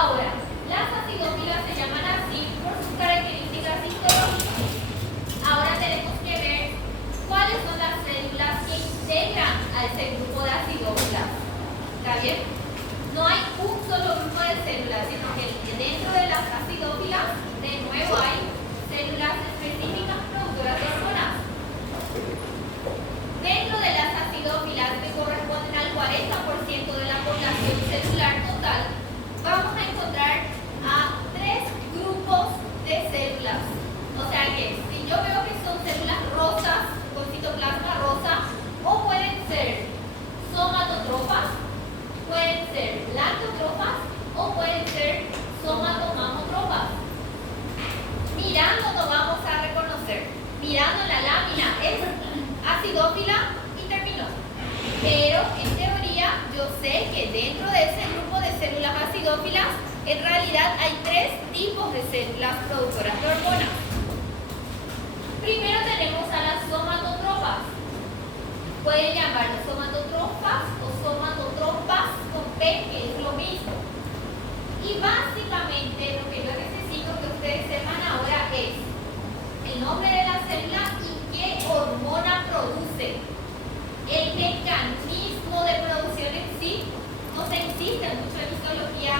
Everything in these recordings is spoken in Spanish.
Ahora, las acidófilas se llaman así por sus características histológicas. Ahora tenemos que ver cuáles son las células que integran a ese grupo de acidófilas. ¿Está bien? No hay un solo grupo de células, sino que dentro de las acidófilas, de nuevo, hay células específicas productoras de hormonas. Dentro de las acidófilas, que corresponden al 40% de la población celular total, vamos a encontrar a 3 grupos de células. O sea que si yo veo que son células rosas, con citoplasma rosa, o pueden ser somatotropas, pueden ser lactotropas o pueden ser somatomamotropas. Mirando no vamos a reconocer. Mirando la lámina es acidófila y terminó. Pero en teoría yo sé que dentro de ese grupo de células acidófilas en realidad hay 3 tipos de células productoras de hormonas. Primero tenemos a las somatotropas. Pueden llamarlas somatotropas o somatotropas con P, que es lo mismo. Y básicamente lo que yo necesito que ustedes sepan ahora es el nombre de la célula y qué hormona produce. El mecanismo de producción en sí no se insiste mucho en histología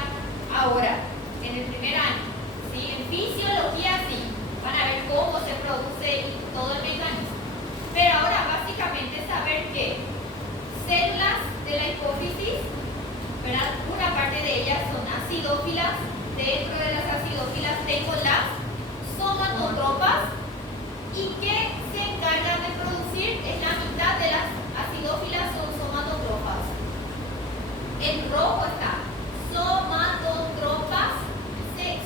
ahora, en el primer año. ¿Sí? En fisiología sí, van a ver cómo se produce todo el mecanismo. Pero ahora básicamente saber que células de la hipófisis, ¿verdad? Una parte de ellas son acidófilas. Dentro de las acidófilas tengo las somatotropas y que se encargan de producir, es la mitad de las acidófilas son somatotropas. En rojo está somatotropas.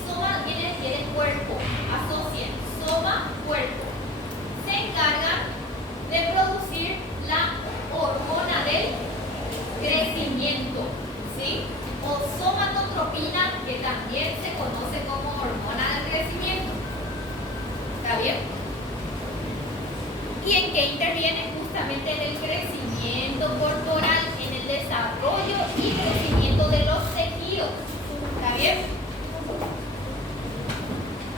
Soma viene del cuerpo, asocien, soma, cuerpo. Se encargan de producir la hormona del crecimiento, ¿sí? O somatotropina, que también se conoce como hormona del crecimiento. ¿Está bien? ¿Y en qué interviene? Justamente en el crecimiento corporal, en el desarrollo y crecimiento de los tejidos. ¿Está bien?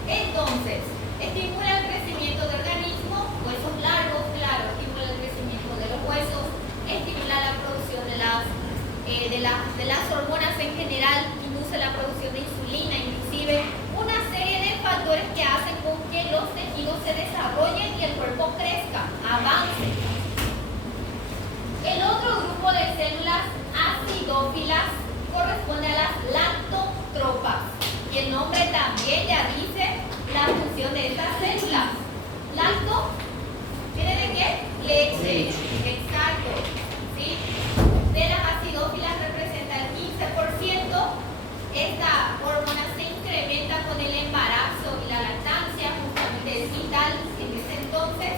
Entonces, estimula el crecimiento de organismos, huesos largos, claro, estimula el crecimiento de los huesos, estimula la producción de las hormonas en general, induce la producción de insulina, inclusive una serie de factores que hacen con que los tejidos se desarrollen y el cuerpo crezca, avance. El otro grupo de células acidófilas corresponde a las lactotropas. Y el nombre también ya dice la función de estas células. Lacto, ¿viene de qué? Leche. Exacto. ¿Sí? De las acidófilas representa el 15%. Esta hormona se incrementa con el embarazo y la lactancia, justamente es vital en ese entonces.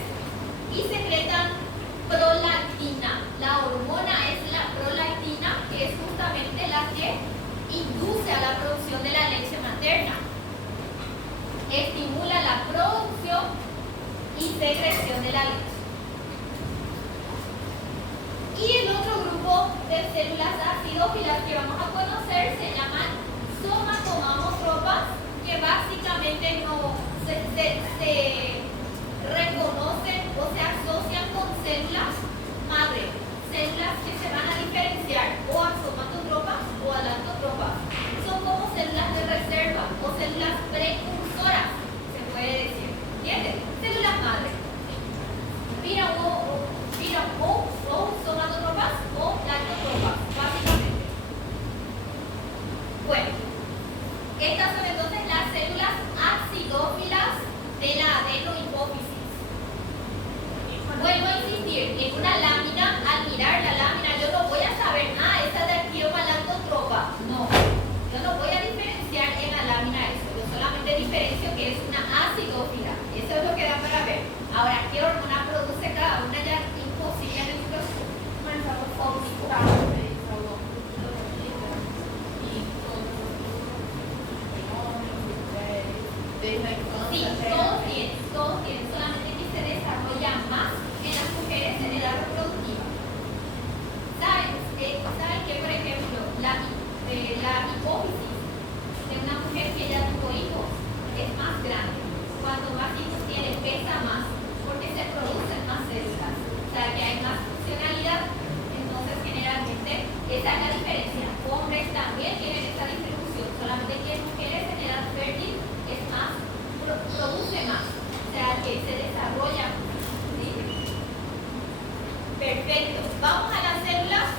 Y secretan prolactina. La hormona es la prolactina, que es justamente la que induce a la producción de la leche materna, estimula la producción y secreción de la leche. Y el otro grupo de células acidófilas que vamos a conocer se llaman somatomamotropas, que básicamente no se reconocen o se asocian con células madre, células que se van a diferenciar o a somatotropas o a lactotropas. Son como células de reserva o células precursoras, se puede decir. ¿Entiendes? Células madre. Mira o somatotropas o lactotropas, básicamente. Bueno, estas son entonces las células acidófilas de la adenohipófisis. Vuelvo a insistir, en una lámina, al mirar la lámina, yo no voy a saber, esa de aquí es una lactotropa. No, yo no voy a diferenciar en la lámina eso. Yo solamente diferencio que es una acidófila. Eso es lo que da para ver. Ahora, ¿qué hormona produce cada una? Ya es imposible en nuestros ópticos. Sí, todos tienen, solamente que se desarrolla más en las mujeres en edad reproductiva. ¿Saben qué? Por ejemplo, la hipófisis es más grande. Cuanto más hijos tiene, pesa más, porque se producen más células. O sea, que hay más funcionalidad. Entonces, generalmente, esa es la diferencia. Hombres también tienen esta distribución, solamente que mujeres en edad fértil es más, produce más. O sea, que se desarrolla más. ¿Sí? Perfecto. Vamos a las células.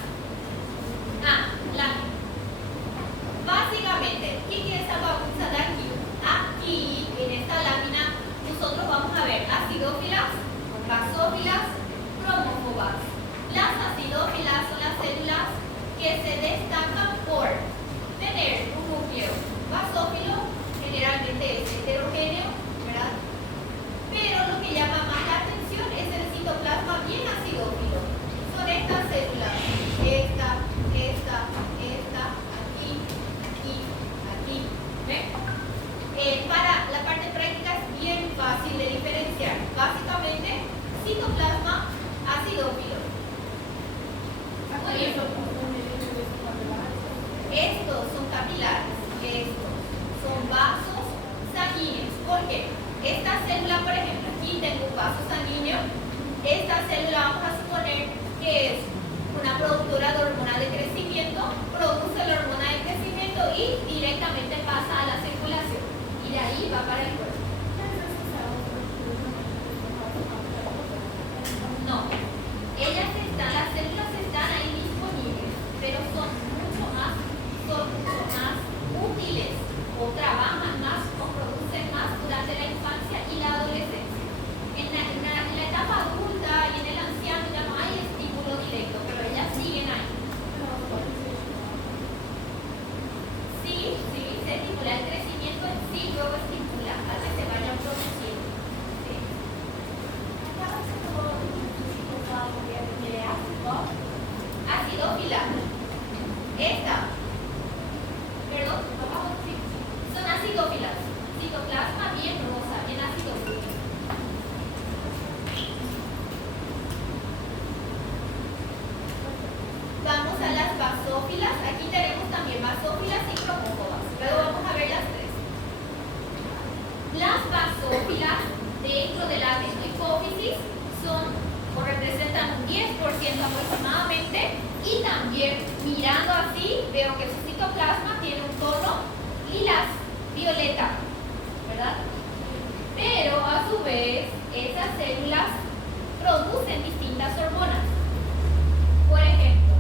Básicamente, ¿qué quiere esa bagunza de aquí? Aquí, en esta lámina, nosotros vamos a ver acidófilas, basófilas, cromófobas. Las acidófilas son las células que se destacan por tener un núcleo basófilo, generalmente es heterogéneo, ¿verdad? Pero lo que llama más la atención es el citoplasma bien acidófilo. Son estas células, esta, aquí. ¿Ven? Para la parte práctica es bien fácil de diferenciar. Básicamente, citoplasma acidófilo. Muy bien. Estos son capilares, estos son vasos sanguíneos. ¿Por qué? Esta célula, por ejemplo, aquí tengo un vaso sanguíneo. Esta célula vamos a suponer que es una productora de hormona de crecimiento, produce la hormona de crecimiento y directamente pasa a la circulación. Y de ahí va para el cuerpo. No, las células están ahí disponibles, pero son mucho más útiles o trabajan más o producen más durante la infancia y la adolescencia. En la etapa adulta y en el anciano ya no hay estímulo directo, pero ellas siguen ahí. Sí, se estimula el crecimiento en sí, luego estimula a que se vayan produciendo. ¿Sí? Acidófila. Son acidófilas. Citoplasma bien rosa, bien acidófila. Vamos a las basófilas. Aquí tenemos también basófilas y cromófobas. Luego vamos a ver las tres. Las basófilas dentro de la hipófisis son o representan un 10% aproximadamente, y también mirando así veo que su citoplasma tiene un tono lilás, violeta, ¿verdad? Pero a su vez esas células producen distintas hormonas. Por ejemplo,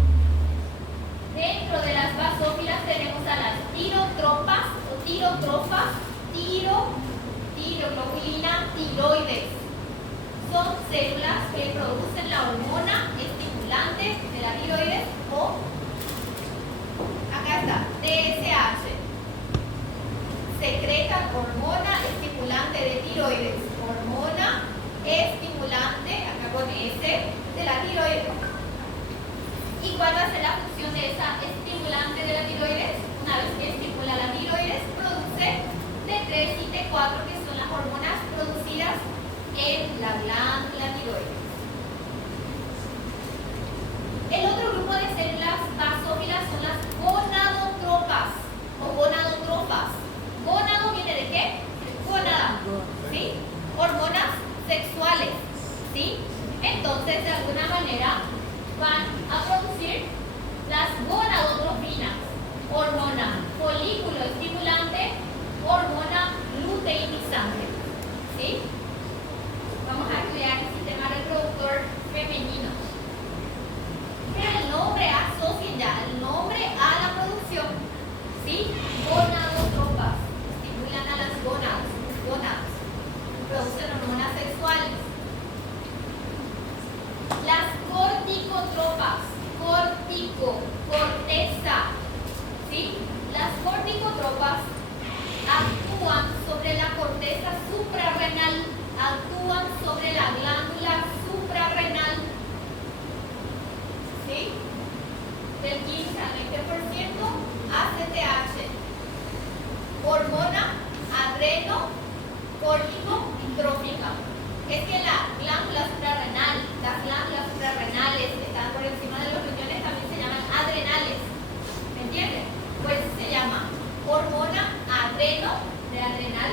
dentro de las basófilas tenemos a las tirotropas o tirotrofas, tiroglobulina, tiroides. Son células que producen la hormona estimulante de la tiroides o, acá está, TSH. Secretan hormona estimulante de tiroides. Hormona estimulante, acá con S, de la tiroides. ¿Y cuál va a ser la función de esa estimulante de la tiroides? Una vez que estimula la tiroides, produce T3 y T4, que son las hormonas producidas en la glándula tiroides. El otro grupo de células basófilas son las gonadotropas o gonadotrofas. Gonado viene de qué? Gónada, ¿sí? Hormonas sexuales, ¿sí? Entonces, de alguna manera, van a producir las gonadotrofinas, hormona folículo estimulante, hormona luteinizante, ¿sí? Vamos a estudiar el sistema reproductor femenino. Pero el nombre asocia ya el nombre a la producción, ¿sí? Gonadotropas estimulan a las gónadas, producen hormonas sexuales. Las corticotropas, corteza, ¿sí? Las corticotropas actúan sobre la corteza suprarrenal, actúan sobre la glándula suprarrenal, ¿sí? Del 15 al 20% ACTH, hormona adrenocórtico-trófica. Es que la glándula suprarrenal, las glándulas suprarrenales que están por encima de los riñones también se llaman adrenales, ¿me entienden? Pues se llama hormona de adrenal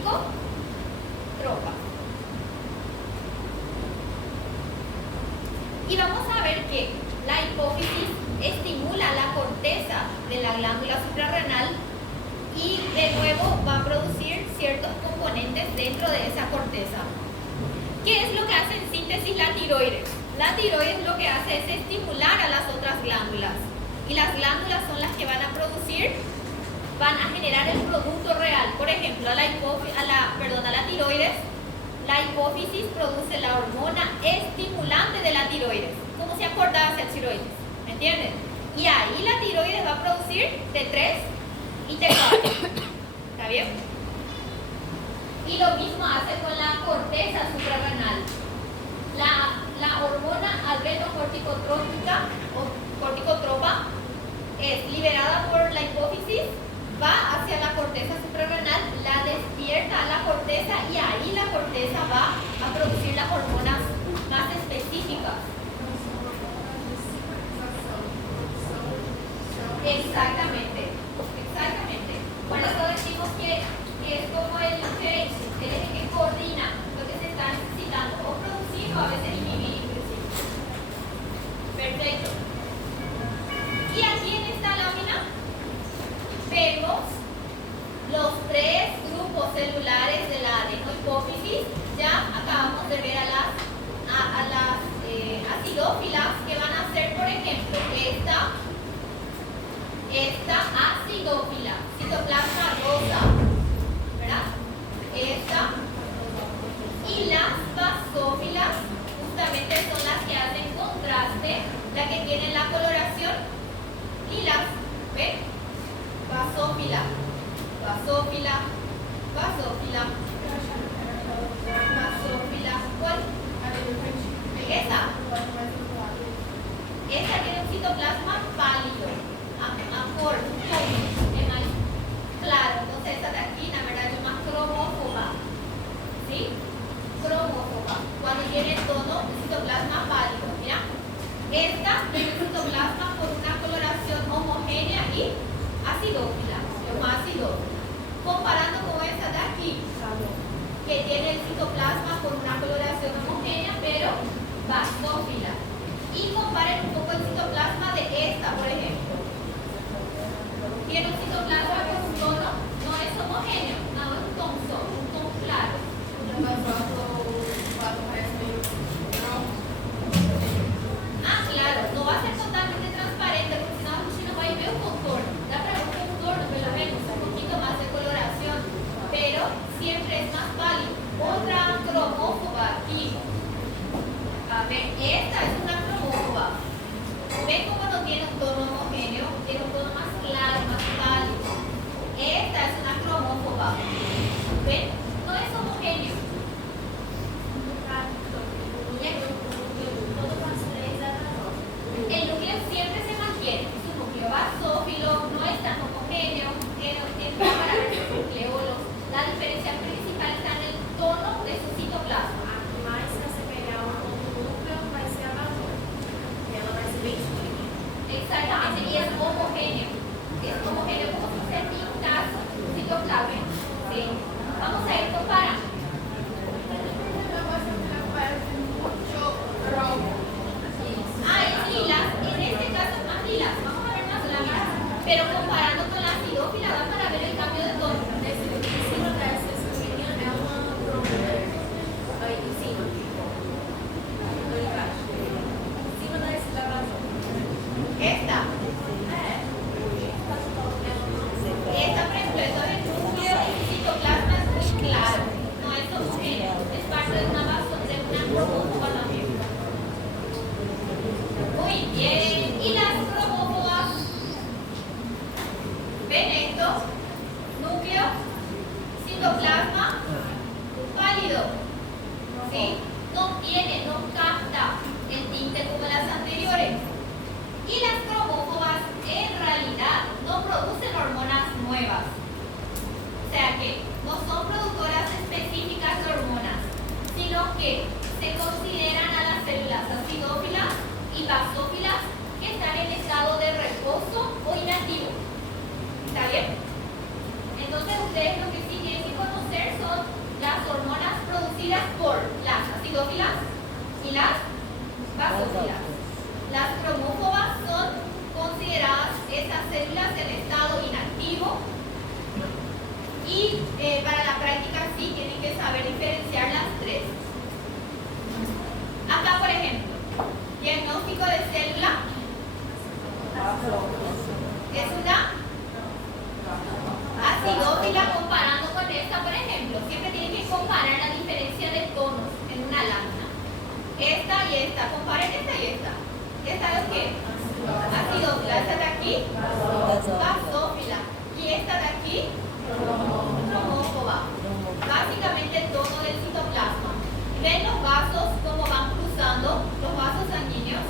corticotropa. Y vamos a ver que la hipófisis estimula la corteza de la glándula suprarrenal y de nuevo va a producir ciertos componentes dentro de esa corteza. ¿Qué es lo que hace en síntesis la tiroides? La tiroides lo que hace es estimular a las otras glándulas y las glándulas son las que van a generar el producto real. Por ejemplo, a la tiroides, la hipófisis produce la hormona estimulante de la tiroides, como si acordase el tiroides, ¿me entienden? Y ahí la tiroides va a producir T3 y T4, ¿está bien? Y lo mismo hace con la corteza suprarrenal. La hormona adrenocorticotrópica o corticotropa es liberada por la hipófisis, va hacia la corteza suprarrenal, la despierta a la corteza y ahí la corteza va a producir las hormonas más específicas. Exactamente. Por eso decimos que es como el diferencia, que es el que coordina lo que se está necesitando o producir o a veces inhibir inclusive. Perfecto. Y aquí en esta lámina vemos los tres grupos celulares de la adenohipófisis. Ya acabamos de ver a las acidófilas que van a ser, por ejemplo, esta acidófila, citoplasma rosa, ¿verdad? Esta. Y las basófilas justamente son las que hacen contraste, la que tienen la coloración lilas, ¿ven? Basófila. ¿Cuál? Esa tiene un citoplasma pálido, amor, es más claro. Entonces esta de aquí, la verdad, es más cromófoba, ¿sí? Cromófoba, cuando tiene el tono de citoplasma pálido, mira. Esta tiene un citoplasma con una coloración homogénea y acidófila, comparando con esta de aquí, que tiene el citoplasma con una coloración homogénea, pero basófila. Y comparen un poco el citoplasma de esta, por ejemplo. Tiene un citoplasma con un tono, no es homogéneo, no es un tono claro. Claro, no va a ser totalmente transparente, porque si no va a ver un contorno. Da para ver un contorno, pero menos, un poquito más de coloración, pero siempre es más pálido. Otra cromófoba aquí. A ver, esta es una cromófoba. ¿Ven cómo no tiene un tono homogéneo? Tiene un tono más claro, más pálido. Esta es una cromófoba. ¿Ven? No es homogéneo. El núcleo siempre se mantiene. Es un núcleo basófilo, no es tan homogéneo, tiene parámetros nucleolos. La diferencia principal está en el tono de su citoplasma. Mas se você pegar um núcleo, vai ser a vazão. E ela vai ser bem pequenininha. Exactamente, y es homogéneo. Es homogéneo como si se pintase un citoplasma. ¿Sí? Vamos a ir comparando. Es lilas, en este caso es más lilas. Vamos a ver más láminas, pero comparando con la acidófila da para ver el cambio de tono. Em cima dessa pequenininha é uma cromófoba. Aí em cima. Ou embaixo. Em cima desse da vazão. Esta, por ejemplo, es el núcleo del citoplasma es muy claro, no es homogéneo, es parte de una cromófoba también. Muy bien, y las cromófobas, ¿ven esto? Núcleo, citoplasma, pálido, ¿sí? No capta el tinte como las anteriores. Y las cromófobas en realidad no producen hormonas nuevas. O sea que no son productoras específicas de hormonas, sino que se consideran a las células acidófilas y basófilas que están en estado de reposo o inactivo. ¿Está bien? Entonces ustedes lo que sí tienen que conocer son por las acidófilas y las basófilas. Las cromófobas son consideradas esas células en estado inactivo y para la práctica sí tienen que saber diferenciar las tres. Acá, por ejemplo, diagnóstico de célula es una acidófila comparando con esta, por ejemplo. Siempre tienen que comparar la diferencia de tonos en una lámina. Esta y esta, comparen esta y esta. ¿Esta es qué? Acidófila. Esta de aquí, basófila. Y esta de aquí, cromófoba. Básicamente el tono del citoplasma. ¿Ven los vasos cómo van cruzando? Los vasos sanguíneos.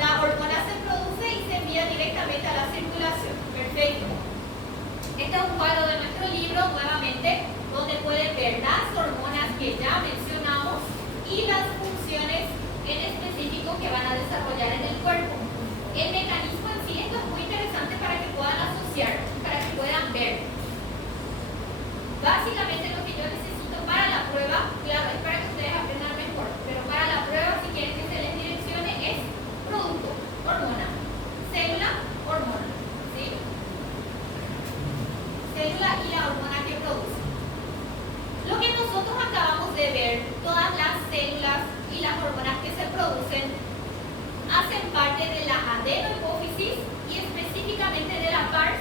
La hormona se produce y se envía directamente a la circulación. Perfecto. Este es un cuadro de nuestro libro, nuevamente, donde pueden ver las hormonas que ya mencionamos y las funciones en específico que van a desarrollar en el cuerpo. El mecanismo en sí, esto es muy interesante para que puedan asociar, para que puedan ver. Básicamente lo que yo necesito para la prueba, claro, es para que ustedes aprendan mejor, pero para la prueba, si quieren que se les direccione, es producto, hormona, célula, hormona, ¿sí? Célula y la hormona que produce. Lo que nosotros acabamos de ver, todas las células y las hormonas que se producen hacen parte de la adenohipófisis y específicamente de la pars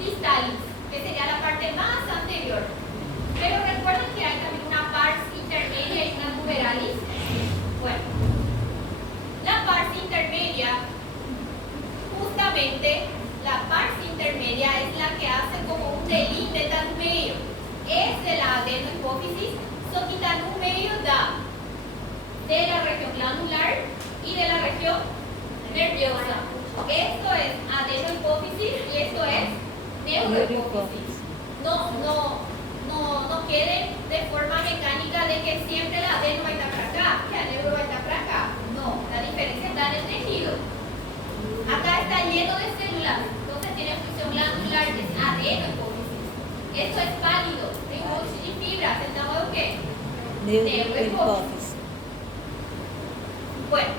distalis, que sería la parte más anterior. Pero recuerden que hay también una pars intermedia y una tuberalis. Bueno, la pars intermedia, justamente la pars intermedia es la que hace como un delite tan medio. Es de la adenohipófisis, soquitano medio da de la región glandular y de la región nerviosa. Esto es adenohipófisis y esto es neurohipófisis. No queden de forma mecánica de que siempre la adeno va a estar para acá, que la neuro va a estar para acá. No, la diferencia está en el tejido. Acá está lleno de células, entonces tiene función glandular, que es adenohipófisis. Esto es pálido, y fibras, ¿estamos de qué? Neurohipófisis. Bueno,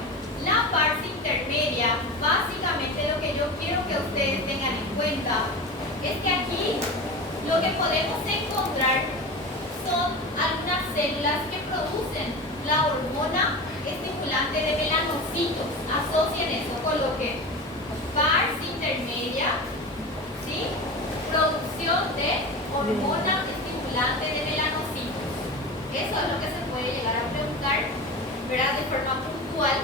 la parte intermedia, básicamente lo que yo quiero que ustedes tengan en cuenta es que aquí lo que podemos encontrar son algunas células que producen la hormona estimulante de melanocitos. Asocien eso con lo que pars intermedia, ¿sí? Producción de hormona estimulante de melanocitos. Eso es lo que se puede llegar a preguntar, ¿verdad? De forma puntual.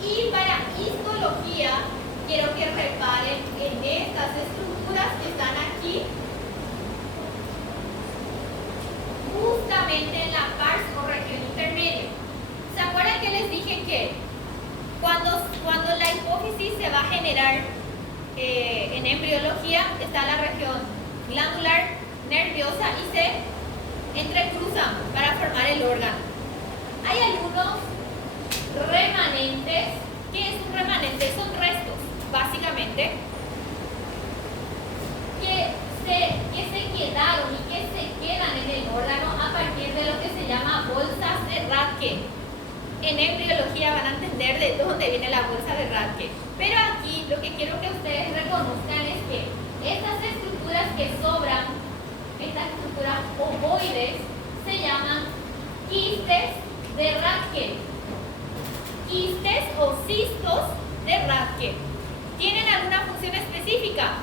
Y para histología, quiero que reparen en estas estructuras que están aquí, justamente en la pars o región intermedia. ¿Se acuerdan que les dije que cuando la hipófisis se va a generar en embriología, está la región glandular, nerviosa y se entrecruzan para formar el órgano? Hay algunos remanentes. ¿Qué es un remanente? Son restos, básicamente, que se quedaron y que se quedan en el órgano a partir de lo que se llama bolsas de Rathke. En embriología van a entender de dónde viene la bolsa de Rathke. Pero aquí lo que quiero que ustedes reconozcan es que estas estructuras que sobran, estas estructuras ovoides, se llaman quistes de Rathke. Quistes o cistos de Rathke. ¿Tienen alguna función específica?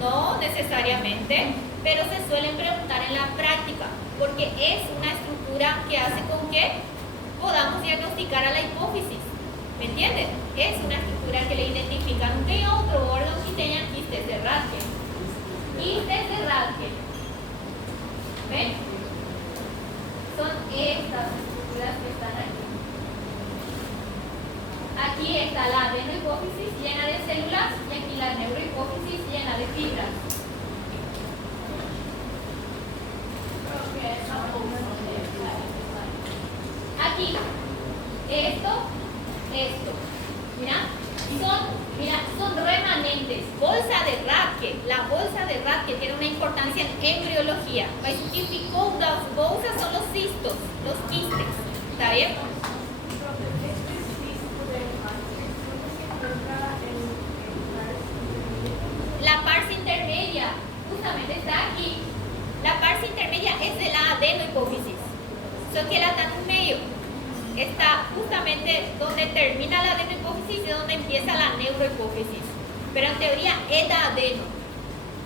No necesariamente, pero se suelen preguntar en la práctica, porque es una estructura que hace con que podamos diagnosticar a la hipófisis. ¿Me entienden? Es una estructura que le identifican de otro órgano si tengan quistes de Rathke. Quistes de Rathke. ¿Ven? Son estas estructuras que están aquí. Aquí está la adenohipófisis llena de células y aquí la neurohipófisis llena de fibras. Aquí, esto. Son remanentes. Bolsa de Rathke. La bolsa de Rathke tiene una importancia en embriología. Mas o que ficou das bolsas son los cistos, los quistes. ¿Está bien? La pars intermedia justamente está aquí. La pars intermedia es de la adenohipófisis. Eso que la está en un medio. Está justamente donde termina la adenohipófisis y donde empieza la neurohipófisis. Pero en teoría es la adeno.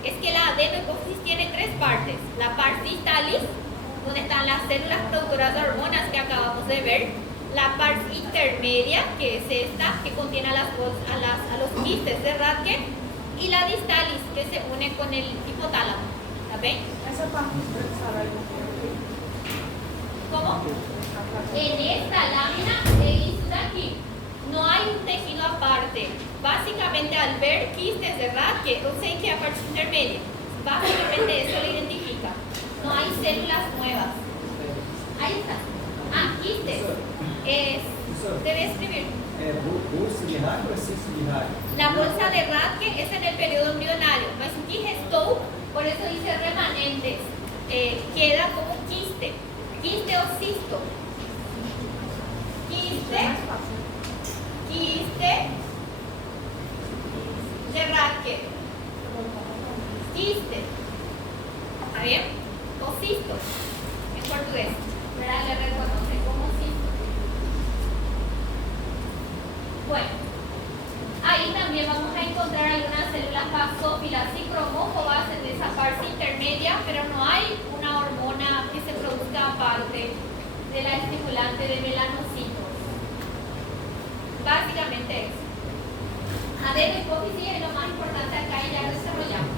Es que la adenohipófisis tiene tres partes. La pars distalis, donde están las células productoras de hormonas que acabamos de ver. La pars intermedia, que es esta, que contiene a los quistes de Rathke. Y la distalis, que se une con el hipotálamo. ¿Está bien? Esa parte usted sabe algo. ¿Cómo? En esta lámina de Isuda aquí no hay un tejido aparte. Básicamente al ver quistes de Rathke, o sea que a parte intermedia, básicamente eso lo identifica. No hay células nuevas. Ahí está. Ah, quistes. Debe escribir. Bolsa de Rathke ou cisto de Rathke? La bolsa de Rathke es en el periodo embrionario. Mas o que restou, por eso dice remanentes, queda como quiste. Quiste o cisto. Quiste de Rathke. Quiste. ¿Está bien? O cisto en portugués. ¿Verdad? Le reconoce como cisto. Bueno, ahí también vamos a encontrar algunas células basófilas y cromófobas en esa parte intermedia, pero no hay una hormona que se produzca aparte de la estimulante de melanocitos. Básicamente eso. Adenohipófisis es lo más importante acá y ya lo desarrollamos.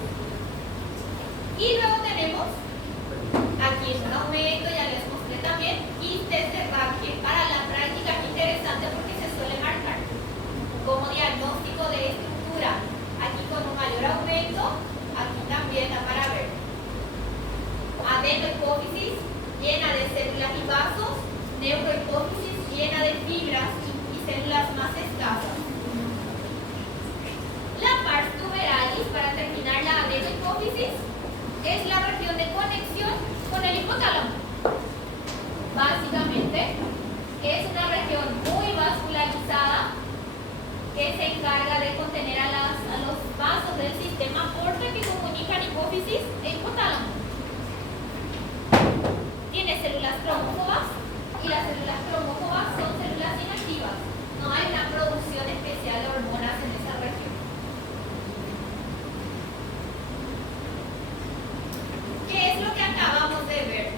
Y luego tenemos aquí en un aumento, ya les mostré también, quistes de Rathke. Para la práctica es interesante porque se suele marcar como diagnóstico de estructura. Aquí con un mayor aumento, aquí también da para ver. Adenohipófisis llena de células y vasos, neurohipófisis llena de fibras y células más escasas. La pars tuberalis, para terminar la adenohipófisis, es la región de conexión con el hipotálamo. Básicamente, es una región muy vascularizada que se encarga de contener a los vasos del sistema porta que comunican hipófisis e hipotálamo. Tiene células cromófobas y las células cromófobas son células inactivas. No hay una producción especial de hormonas en esa región. ¿Qué es lo que acabamos de ver?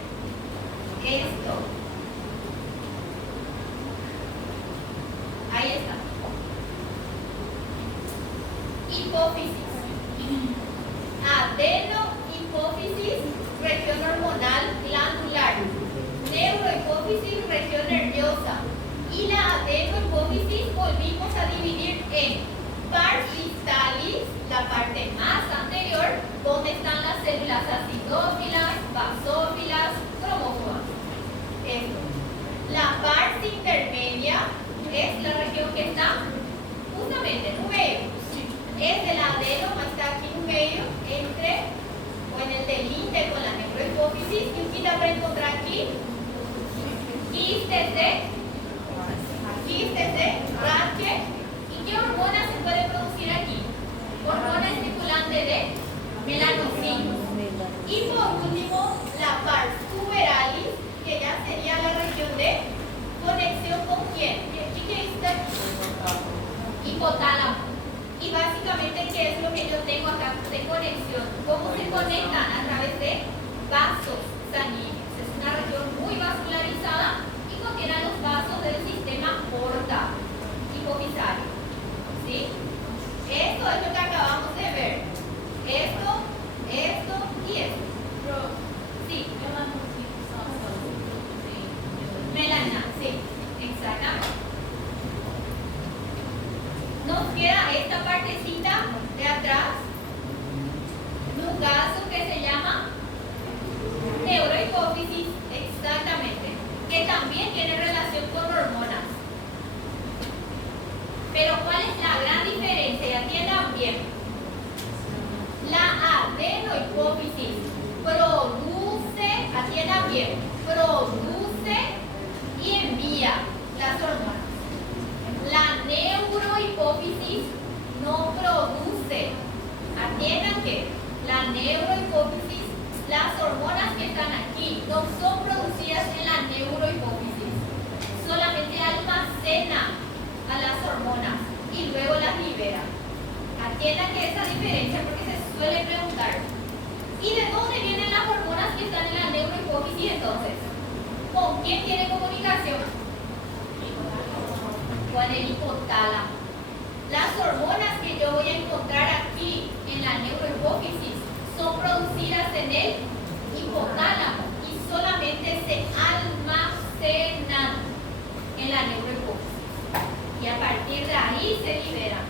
Esto. Ahí está. Hipófisis. Adenohipófisis, región hormonal glandular. Neurohipófisis, región nerviosa. Y la adenohipófisis volvimos a dividir en pars distalis, la parte más anterior, donde están las células acidófilas, basófilas, cromófobas. Esto. La pars intermedia es la región que está justamente en un medio. Es del adeno, está aquí en un medio, entre o en el delinte con la neurohipófisis. Y quita para encontrar aquí quistes de Rathke. ¿Y qué hormona se puede producir aquí? Hormona estimulante de melanocitos. Y por último, la pars tuberalis, que ya sería la región de conexión con quién. ¿Qué es esto? Hipotálamo. Y básicamente, ¿qué es lo que yo tengo acá de conexión? ¿Cómo se conectan? A través de vasos sanguíneos. Es una región muy vascularizada y contiene los vasos del sistema porta hipofisario. ¿Sí? Esto es lo que acabamos de ver. Esto y esto. Sí. Melanina, sí, exactamente. Nos queda esta partecita de atrás, un gaso que se llama neurohipófisis, exactamente, que también tiene relación con hormonas. Pero ¿cuál es la gran diferencia? Atiendan bien. La adenohipófisis produce, atiendan bien, produce luego las libera. Atiendan que esa diferencia porque se suele preguntar. ¿Y de dónde vienen las hormonas que están en la neurohipófisis entonces? ¿Con quién tiene comunicación? Con el hipotálamo. Las hormonas que yo voy a encontrar aquí en la neurohipófisis son producidas en el hipotálamo y solamente se almacenan en la neurohipófisis. Y a partir de ahí se liberan.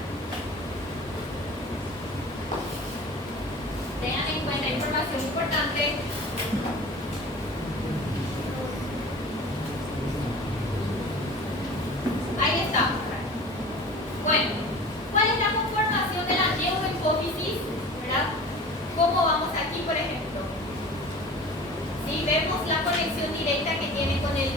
Tengan en cuenta información importante. Ahí está. Bueno, ¿cuál es la conformación de la neurohipófisis? ¿Verdad? ¿Cómo vamos aquí, por ejemplo? Si vemos la conexión directa que tiene con el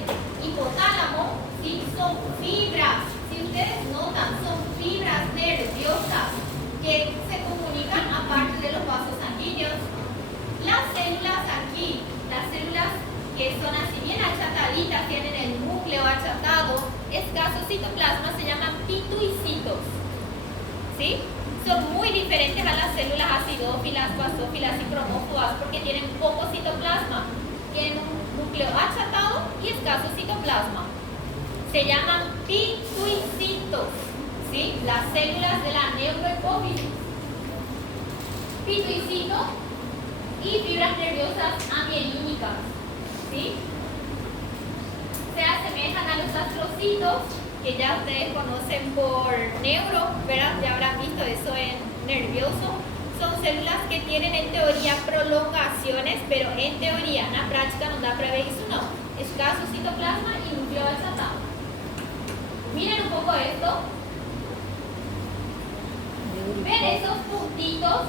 hipotálamo, ¿sí? Son fibras. Si ustedes notan, son fibras nerviosas que se comunican aparte de los vasos sanguíneos. Las células aquí, las células que son así bien achataditas, tienen el núcleo achatado, escaso citoplasma, se llaman pituicitos. ¿Sí? Son muy diferentes a las células acidófilas, basófilas y cromóforas porque tienen poco citoplasma, tienen un núcleo achatado y escaso citoplasma. Se llaman pituicitos, ¿sí? Las células de la neurohipófisis. Pituicito y fibras nerviosas amielínicas, ¿sí? Se asemejan a los astrocitos, que ya ustedes conocen por neuro, ¿verdad? Ya habrán visto eso en nervioso. Son células que tienen en teoría prolongaciones, pero en teoría, en la práctica no da previsto, no. Escaso citoplasma y núcleo achatado. Miren un poco esto. ¿Ven esos puntitos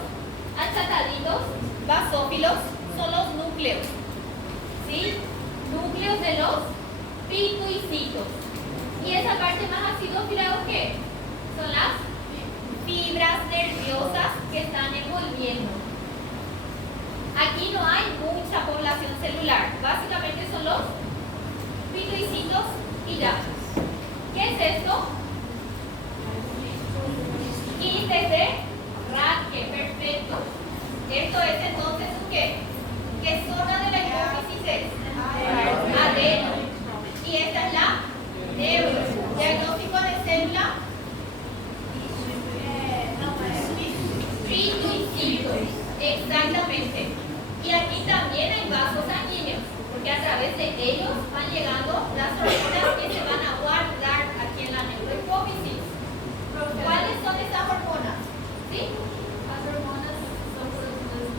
achataditos, basófilos? Son los núcleos, ¿sí? Núcleos de los pituicitos. ¿Y esa parte más acidófila o qué? Son las fibras nerviosas que están envolviendo. Aquí no hay mucha población celular. Básicamente son los pituicitos y ya. ¿Qué es esto? Índice de Rathke, perfecto. Esto es entonces un ¿qué? ¿Qué zona de la hipófisis es? Adeno. Y esta es la neuro. Diagnóstico de célula. Pituicitos. Exactamente. Y aquí también hay vasos sanguíneos, porque a través de ellos van llegando las hormonas que se van a guardar aquí en la neurohipófisis. ¿Cuáles son esas hormonas? ¿Sí? Las hormonas son producidas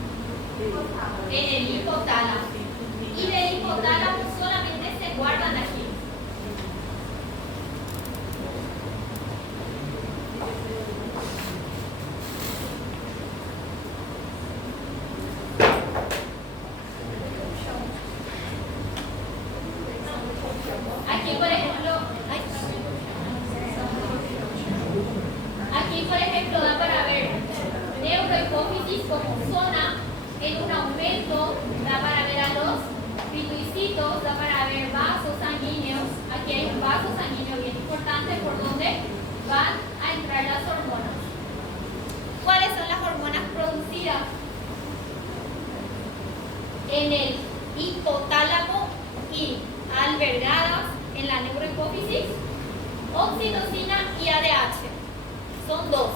En el hipotálamo. Y del hipotálamo solamente se guardan aquí. Aquí, por ejemplo, da para ver neurohipófisis como zona en un aumento, da para ver a los pituicitos, da para ver vasos sanguíneos. Aquí hay un vaso sanguíneo bien importante por donde van a entrar las hormonas. ¿Cuáles son las hormonas producidas en el hipotálamo y albergadas en la neurohipófisis? Oxitocina y ADH. Son dos.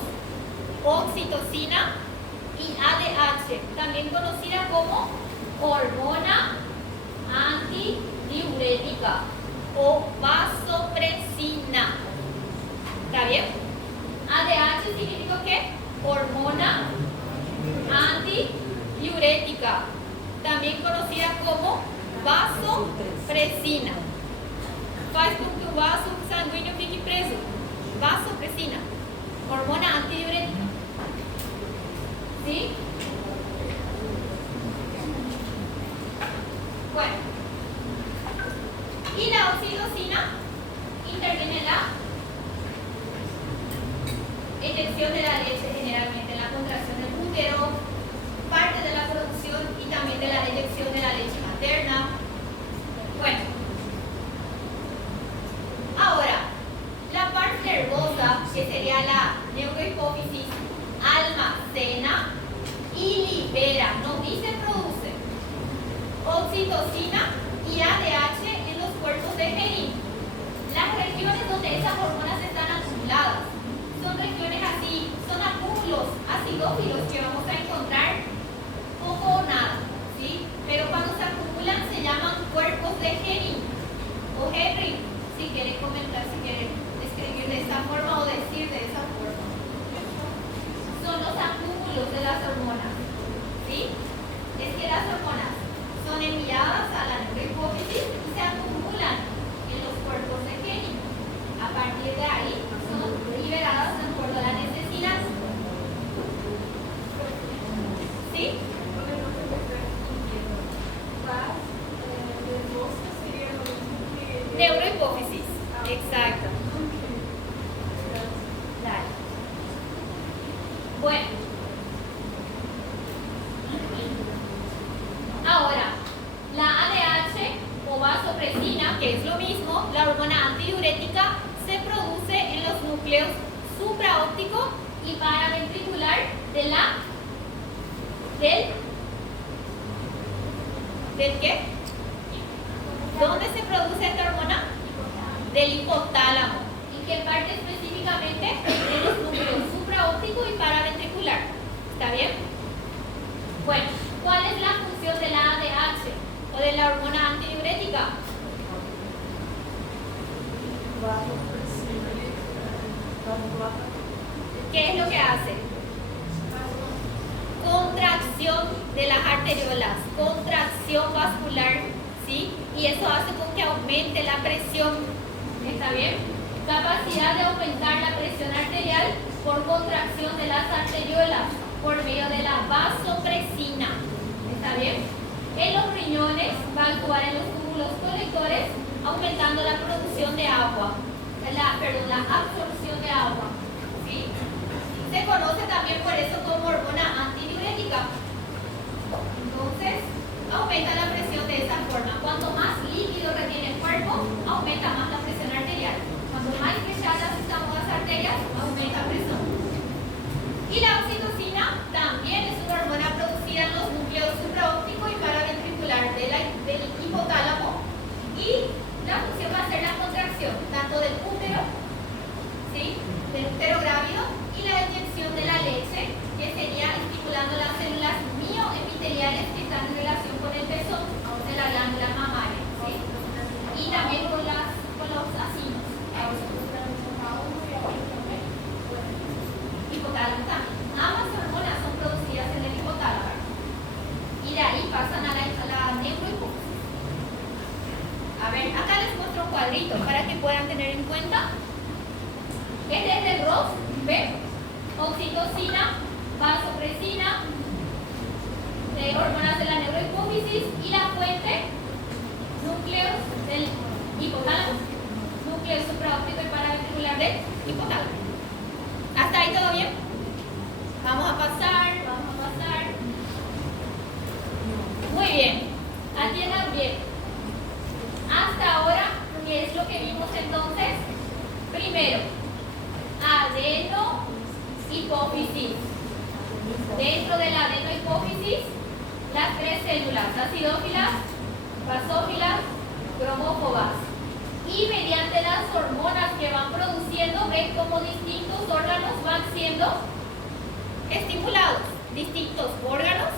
Oxitocina y ADH, también conocida como hormona antidiurética o vasopresina. ¿Está bien? ADH significa ¿qué? Hormona antidiurética, también conocida como vasopresina. Faz com que o vaso sanguíneo fique preso. Vasopresina, hormona antidiurética. ¿Sí? Bueno. Y la oxitocina interviene en la eyección de la leche, generalmente en la contracción del útero, parte de la producción y también de la eyección de la leche materna. Bueno. Ahora, la parte nervosa, que sería la oxitocina y ADH en los cuerpos de Hennig. Las regiones donde esas hormonas están acumuladas son regiones así, son acúmulos acidófilos que vamos a encontrar poco o nada, ¿sí? Pero cuando se acumulan se llaman cuerpos de Hennig o Henry, si quieren comentar, si quieren escribir de esa forma o decir de esa forma. Son los acúmulos de las hormonas, ¿sí? Es que las hormonas son enviadas a la neurohipófisis y se acumulan en los cuerpos de Hennig. A partir de ahí son liberadas de acuerdo a la necesidad. ¿Sí? Neurohipófisis, exacto. Dale. Bueno. Ahora, la ADH o vasopresina, que es lo mismo, la hormona antidiurética, se produce en los núcleos supraóptico y paraventricular del ¿qué? ¿Dónde se produce esta hormona? Del hipotálamo. ¿Y qué parte específicamente? De los núcleos supraóptico y paraventricular. ¿Está bien? Bueno, ¿cuál es la función de la ADH o de la hormona antidiurética? ¿Qué es lo que hace? Contracción de las arteriolas, contracción vascular, ¿sí? Y eso hace con que aumente la presión, ¿está bien? Capacidad de aumentar la presión arterial por contracción de las arteriolas por medio de la vasopresina, ¿está bien? En los riñones va a actuar en los túbulos colectores aumentando la producción de agua, la absorción de agua, ¿sí? Se conoce también por eso como hormona antidiurética. Entonces, aumenta la presión de esa forma. Cuanto más líquido retiene el cuerpo, aumenta más la presión arterial. Cuanto más estrechadas están las arterias, aumenta la presión. Y la oxitocina también es una hormona producida en los núcleos supraóptico y paraventricular del hipotálamo. Y la función va a ser la contracción tanto del útero, ¿sí? Del útero grávido, y la inyección de la leche, que sería estimulando las células mioepiteliales que están en relación con el pezón de la glándula mamaria, ¿sí? Y también con los acinos. Hipotálamo también. Ambas hormonas son producidas en el hipotálamo. Y de ahí pasan a la neurohipófisis. A ver, acá les muestro un cuadrito para que puedan tener en cuenta. Este es el ROS, ¿ve? Oxitocina, vasopresina, hormonas de la neurohipófisis, y la fuente, núcleos del hipotálamo, núcleo supraóptico y paraventricular del hipotálamo. ¿Hasta ahí todo bien? Vamos a pasar. Muy bien, atiendan bien. Hasta ahora, ¿qué es lo que vimos entonces? Primero, adenohipófisis. Dentro de la adenohipófisis, las tres células, acidófilas, basófilas, cromófobas. Y mediante las hormonas que van produciendo, ven cómo distintos órganos van siendo estimulados. Distintos órganos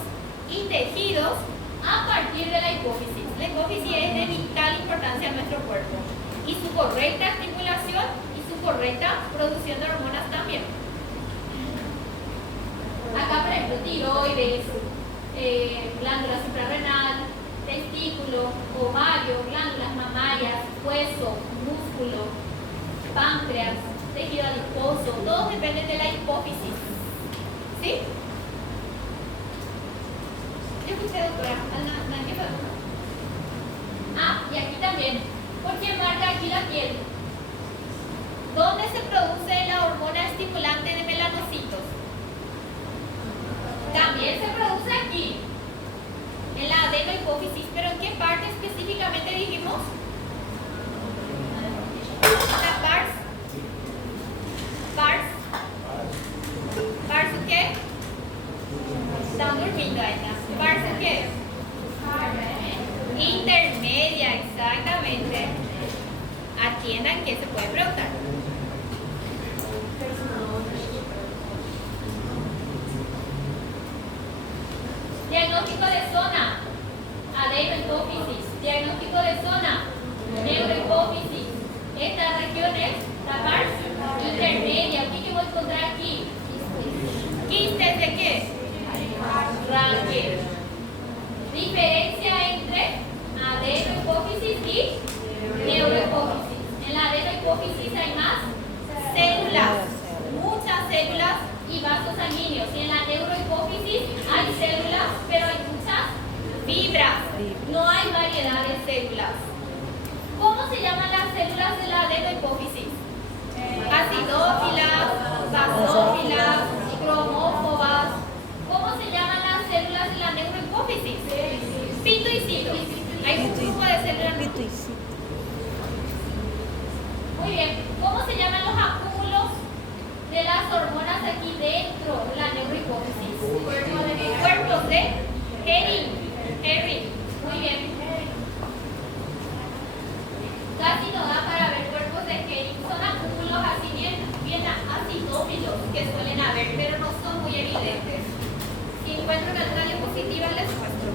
y tejidos a partir de la hipófisis. La hipófisis es de vital importancia en nuestro cuerpo. Y su correcta estimulación y su correcta producción de hormonas también. Acá, por ejemplo, tiroides, glándula suprarrenal, testículo, ovario, glándulas mamarias, hueso, músculo, páncreas, tejido adiposo, todos dependen de la hipófisis. ¿Sí? Yo escuché, doctora, y aquí también, porque marca aquí la piel. ¿Dónde se produce la hormona estimulante de melanocitos? También se produce aquí, en la adenohipófisis, pero ¿en qué parte específicamente dijimos? La pars. ¿Pars qué? Están durmiendo ahí. ¿Pars qué? entiendan qué se puede preguntar. Diagnóstico de zona, adenohipófisis. Diagnóstico de zona, neurohipófisis. Esta región es la parte intermedia. ¿Qué voy a encontrar aquí? ¿Quistes de qué? Raquel. Diferencia entre adenohipófisis y neurohipófisis. En la adenohipófisis hay más células, muchas células y vasos sanguíneos. Y en la neurohipófisis hay células, pero hay muchas fibras. No hay variedad de células. ¿Cómo se llaman las células de la adenohipófisis? Acidófilas, basófilas, cromófobas. ¿Cómo se llaman las células de la neurohipófisis? Pito y cito. Hay un grupo de células. Muy bien. ¿Cómo se llaman los acúmulos de las hormonas aquí dentro de la neurohipófisis? Cuerpos de Henry. Muy bien. Casi no da para ver cuerpos de Henry. Son acúmulos así bien acidófilos que suelen haber, pero no son muy evidentes. Si encuentro en alguna diapositiva les muestro.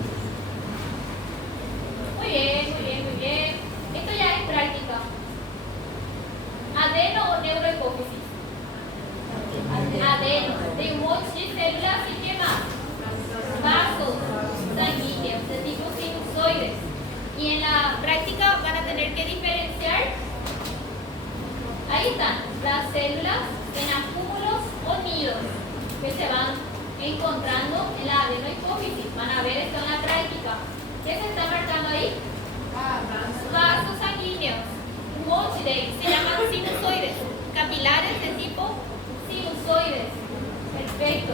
Muy bien. Esto ya es práctica. ¿Adeno o neurohipófisis? Adeno. De muchas células y qué más? Vasos sanguíneos de tipo sinusoides. Y en la práctica van a tener que diferenciar. Ahí están las células en acúmulos o nidos que se van encontrando en la adenohipófisis. Van a ver esto en la práctica. ¿Qué se está marcando ahí? Vasos sanguíneos. Muchos de ellos se llaman sinusoides. Capilares de tipo sinusoides. Perfecto.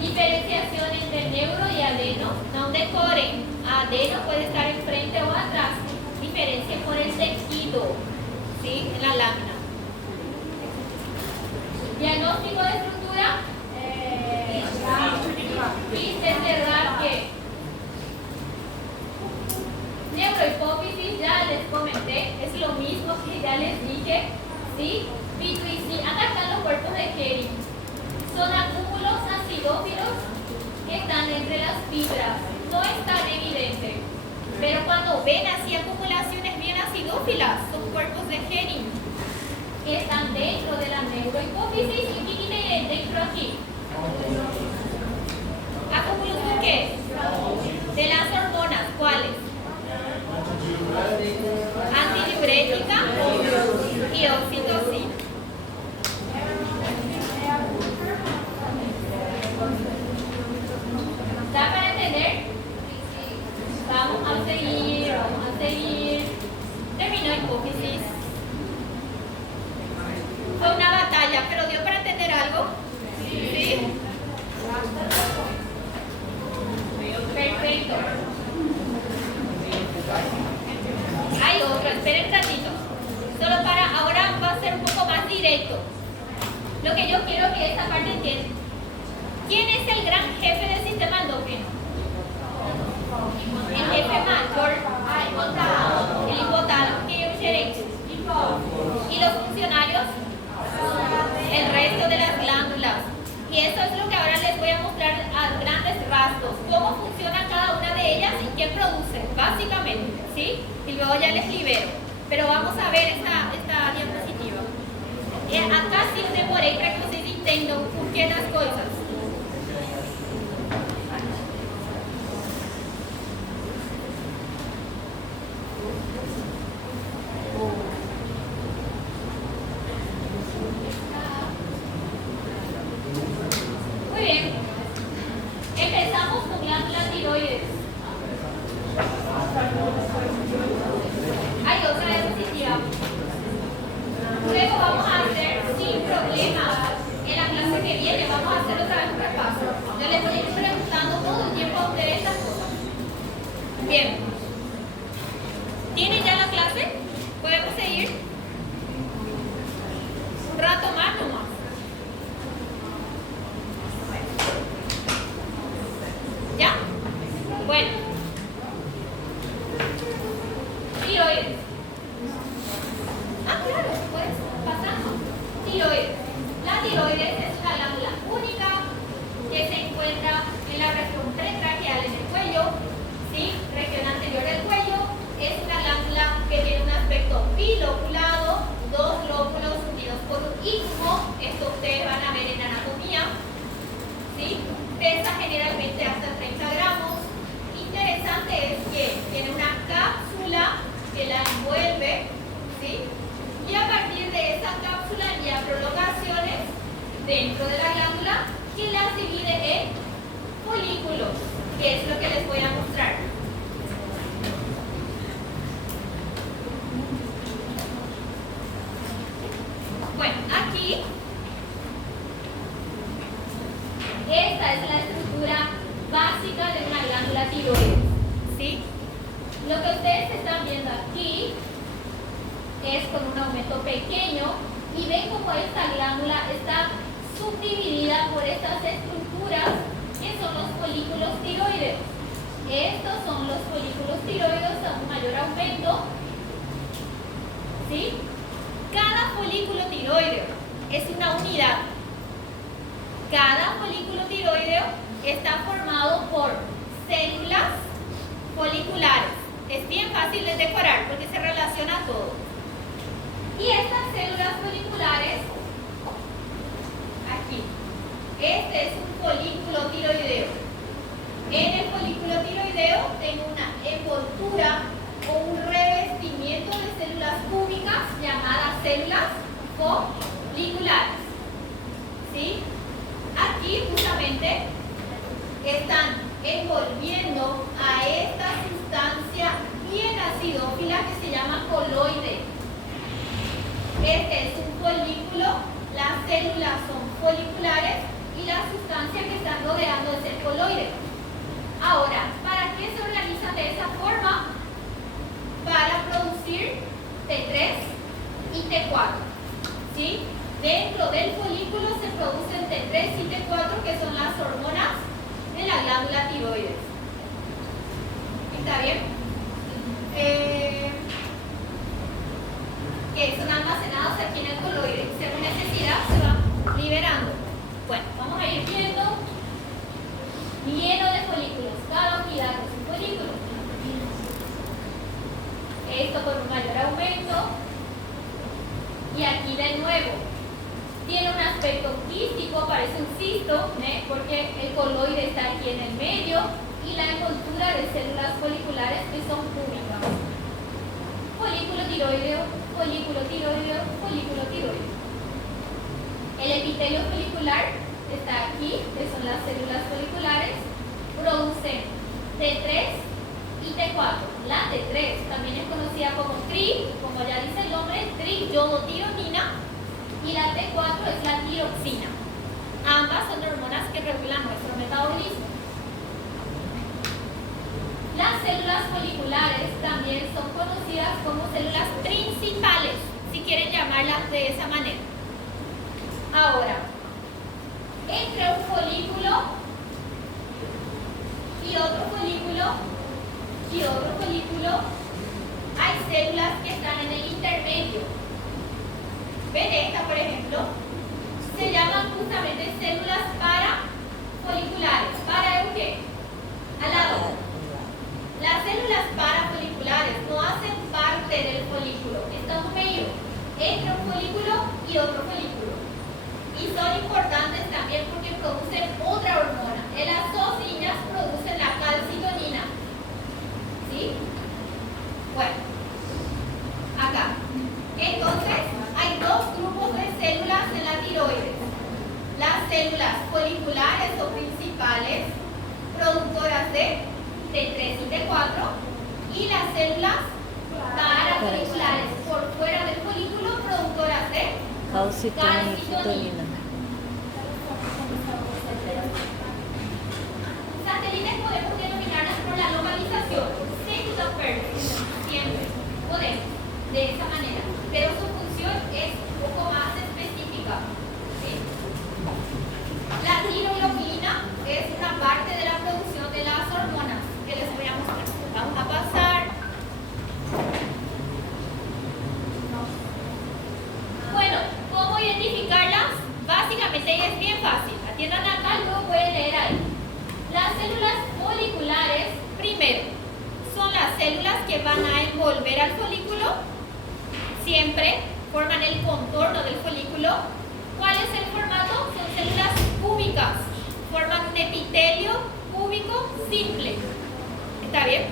Diferenciación entre neuro y adeno. No decoren. Adeno puede estar enfrente o atrás. Diferencia por el tejido, ¿sí? En la lámina. Diagnóstico de estructura. Quistes de Raquel. Neurohipófisis, ya les comenté, es lo mismo que ya les dije, ¿sí? Pito y sí. Acá están los cuerpos de Henry. Son acúmulos acidófilos que están entre las fibras. No es tan evidente, pero cuando ven así acumulaciones bien acidófilas, son cuerpos de Henry que están dentro de la neurohipófisis. ¿Y qué tiene dentro aquí? ¿Acúmulos de qué? De las hormonas. ¿Cuáles? Antidiurética y oxitocina. ¿Da para entender? Vamos a seguir. Terminó hipófisis. Fue una batalla, pero dio para entender algo. ¿Sí? Perfecto. Hay otro, esperen un ratito. Solo para ahora va a ser un poco más directo. Lo que yo quiero que esta parte entienda. ¿Quién es el gran jefe del sistema endocrino? El jefe mayor, el hipotálamo, que yo gerente. Y los funcionarios, el resto de las glándulas. Y eso es lo que ahora les voy a mostrar a grandes rasgos. Cómo funciona cada una de ellas y qué produce, básicamente, ¿sí? Y luego ya les libero. Pero vamos a ver esta diapositiva. Acá sí demoré para que vocês entendam o porquê das coisas. Muy bien. Empezamos con glándula tiroides. Hay otra diapositiva. Luego vamos a hacer sin problemas. En la clase que viene vamos a hacer otra vez un repaso. Yo les voy a ir preguntando todo el tiempo a ustedes estas cosas. Bien. ¿Tienen ya la clase? ¿Podemos seguir? Un rato más nomás. ¿Ya? Bueno. Tiroides. con un aumento pequeño y ven cómo esta glándula está subdividida por estas estructuras que son los folículos tiroideos. Estos son los folículos tiroideos a un mayor aumento. ¿Sí? Cada folículo tiroideo es una unidad. Cada folículo tiroideo está formado por células foliculares. Es bien fácil de decorar porque se relaciona todo. Y estas células foliculares, aquí, este es un folículo tiroideo. En el folículo tiroideo tengo una envoltura o un revestimiento de células cúbicas llamadas células foliculares. ¿Sí? Aquí justamente están envolviendo a esta sustancia bien acidófila que se llama coloide. Este es un folículo, las células son foliculares y la sustancia que están rodeando es el coloide. Ahora, ¿para qué se organizan de esa forma? Para producir T3 y T4. ¿Sí? Dentro del folículo se producen T3 y T4, que son las hormonas de la glándula tiroides. ¿Está bien? Que son almacenados aquí en el coloide. Según necesidad se van liberando. Bueno, vamos a ir viendo. Lleno de folículos. Cada unidad es un folículo. Esto con un mayor aumento. Y aquí de nuevo. Tiene un aspecto quístico, parece un cisto, ¿eh? Porque el coloide está aquí en el medio y la envoltura de células foliculares que son cúbicas. Folículo tiroideo, folículo tiroideo, folículo tiroideo. El epitelio folicular está aquí, que son las células foliculares, producen T3 y T4. La T3 también es conocida como TRI, como ya dice el nombre, triyodothironina. Y la T4 es la tiroxina. Ambas son hormonas que regulan nuestro metabolismo. Las células foliculares también son conocidas como células principales, si quieren llamarlas de esa manera. Ahora, entre un folículo y otro folículo hay células que están en el intermedio. ¿Ven esta, por ejemplo? Se llaman justamente células parafoliculares. ¿Para el qué? Al lado. Las células parafoliculares no hacen parte del folículo. Están medio entre un folículo y otro folículo. Y son importantes también porque producen otra hormona. Las dos niñas producen la calcitonina. ¿Sí? Bueno. Acá. Entonces, hay dos grupos de células en la tiroides. Las células foliculares o principales, productoras de T3 y T4, y las células parafoliculares por fuera del folículo, productoras de calcitonina. Satélites podemos denominarlas por la localización. Siempre podemos, de esa manera. Pero su función es un poco más específica. ¿Sí? La tiroglobulina es una parte de la producción de las hormonas que les voy a mostrar. Vamos a pasar. Bueno, ¿cómo identificarlas? Básicamente es bien fácil. Atiendan acá, luego pueden leer ahí. Las células foliculares, primero, son las células que van a envolver al folículo. Siempre forman el contorno del folículo. ¿Cuál es el formato? Son células cúbicas. Forman un epitelio cúbico simple. ¿Está bien?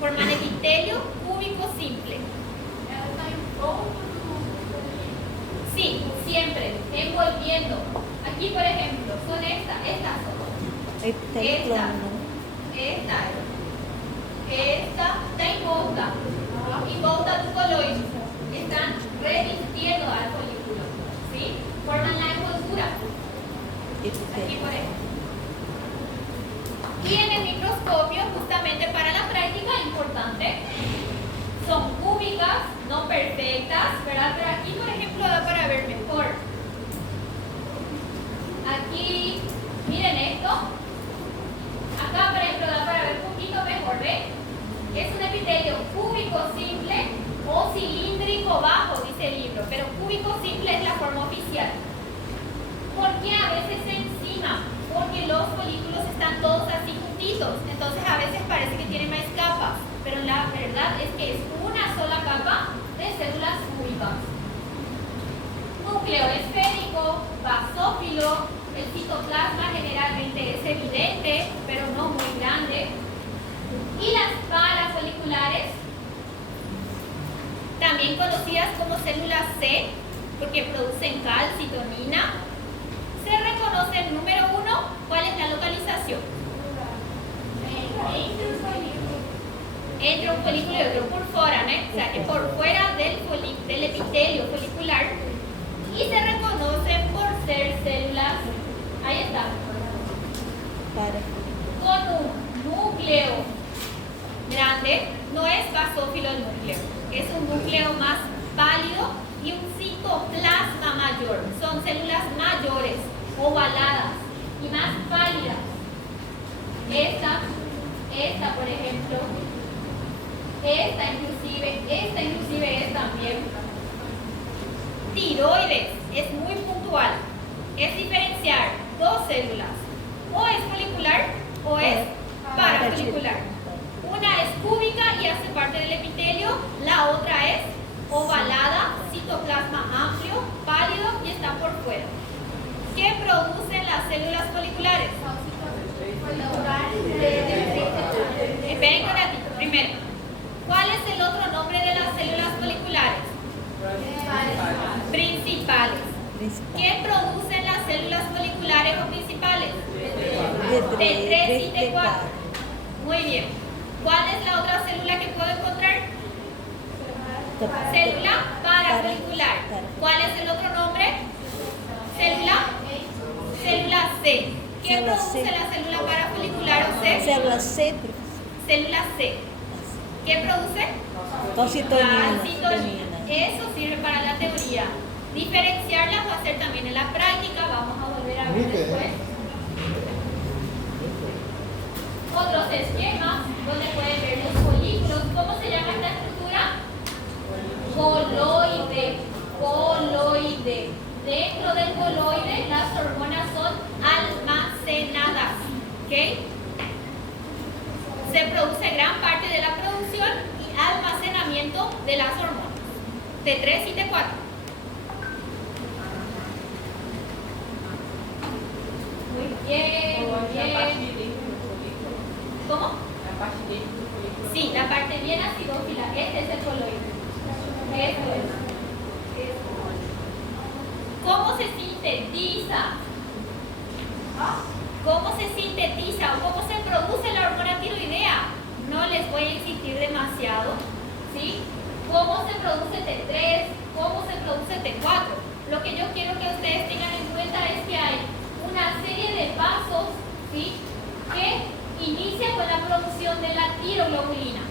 Forman epitelio cúbico simple. Sí, siempre envolviendo. Aquí, por ejemplo, son estas son. Esta está envolta tu coloide. Están revistiendo al folículo. ¿Sí? Forman la envoltura. Aquí, por ejemplo. Y en el microscopio, justamente para la práctica, importante, son cúbicas, no perfectas, ¿verdad? cúbico bajo, dice el libro, pero cúbico simple es la forma oficial. ¿Por qué a veces encima? Porque los folículos están todos así juntitos, entonces a veces parece que tiene más capas, pero la verdad es que es una sola capa de células cúbicas. Núcleo esférico, basófilo, el citoplasma generalmente es evidente, pero no muy grande. Y las parafoliculares, también conocidas como células C, porque producen calcitonina, se reconocen, número 1, ¿cuál es la localización? Entre un folículo y otro, por fuera, ¿no? O sea, que por fuera del epitelio folicular, y se reconocen por ser células, ahí está, con un núcleo grande, no es basófilo el núcleo, es un núcleo más pálido y un citoplasma mayor, son células mayores, ovaladas y más pálidas. Esta por ejemplo, esta inclusive es también. Tiroides, es muy puntual, es diferenciar dos células, o es folicular o es parafolicular. Una es cúbica y hace parte del epitelio, la otra es ovalada, citoplasma amplio, pálido y está por fuera. ¿Qué producen las células foliculares? Esperen un ratito. Primero, ¿cuál es el otro nombre de las células foliculares? Principales. ¿Qué producen las células foliculares o principales? T3 y T4. Muy bien. ¿Cuál es la otra célula que puedo encontrar? Célula parafolicular. ¿Cuál es el otro nombre? Célula C. ¿Qué produce la célula parafolicular o C? Célula C. Célula C. ¿Qué produce? Calcitonina. Eso sirve para la teoría. Diferenciarlas va a ser también en la práctica. Vamos a volver a ver después. Otros esquemas donde pueden ver los folículos. ¿Cómo se llama esta estructura? Coloide. Coloide. Dentro del coloide las hormonas son almacenadas. ¿Ok? Se produce gran parte de la producción y almacenamiento de las hormonas. T3 y T4. Muy bien, muy bien. ¿Cómo? Sí, la parte bien acidófila. Este es el coloide. Esto es. ¿Cómo se sintetiza? ¿Cómo se sintetiza o cómo se produce la hormona tiroidea? No les voy a insistir demasiado, ¿sí? ¿Cómo se produce T3? ¿Cómo se produce T4? Lo que yo quiero que ustedes tengan en cuenta es que hay una serie de pasos, ¿sí?, que inicia con la producción de la tiroglobulina.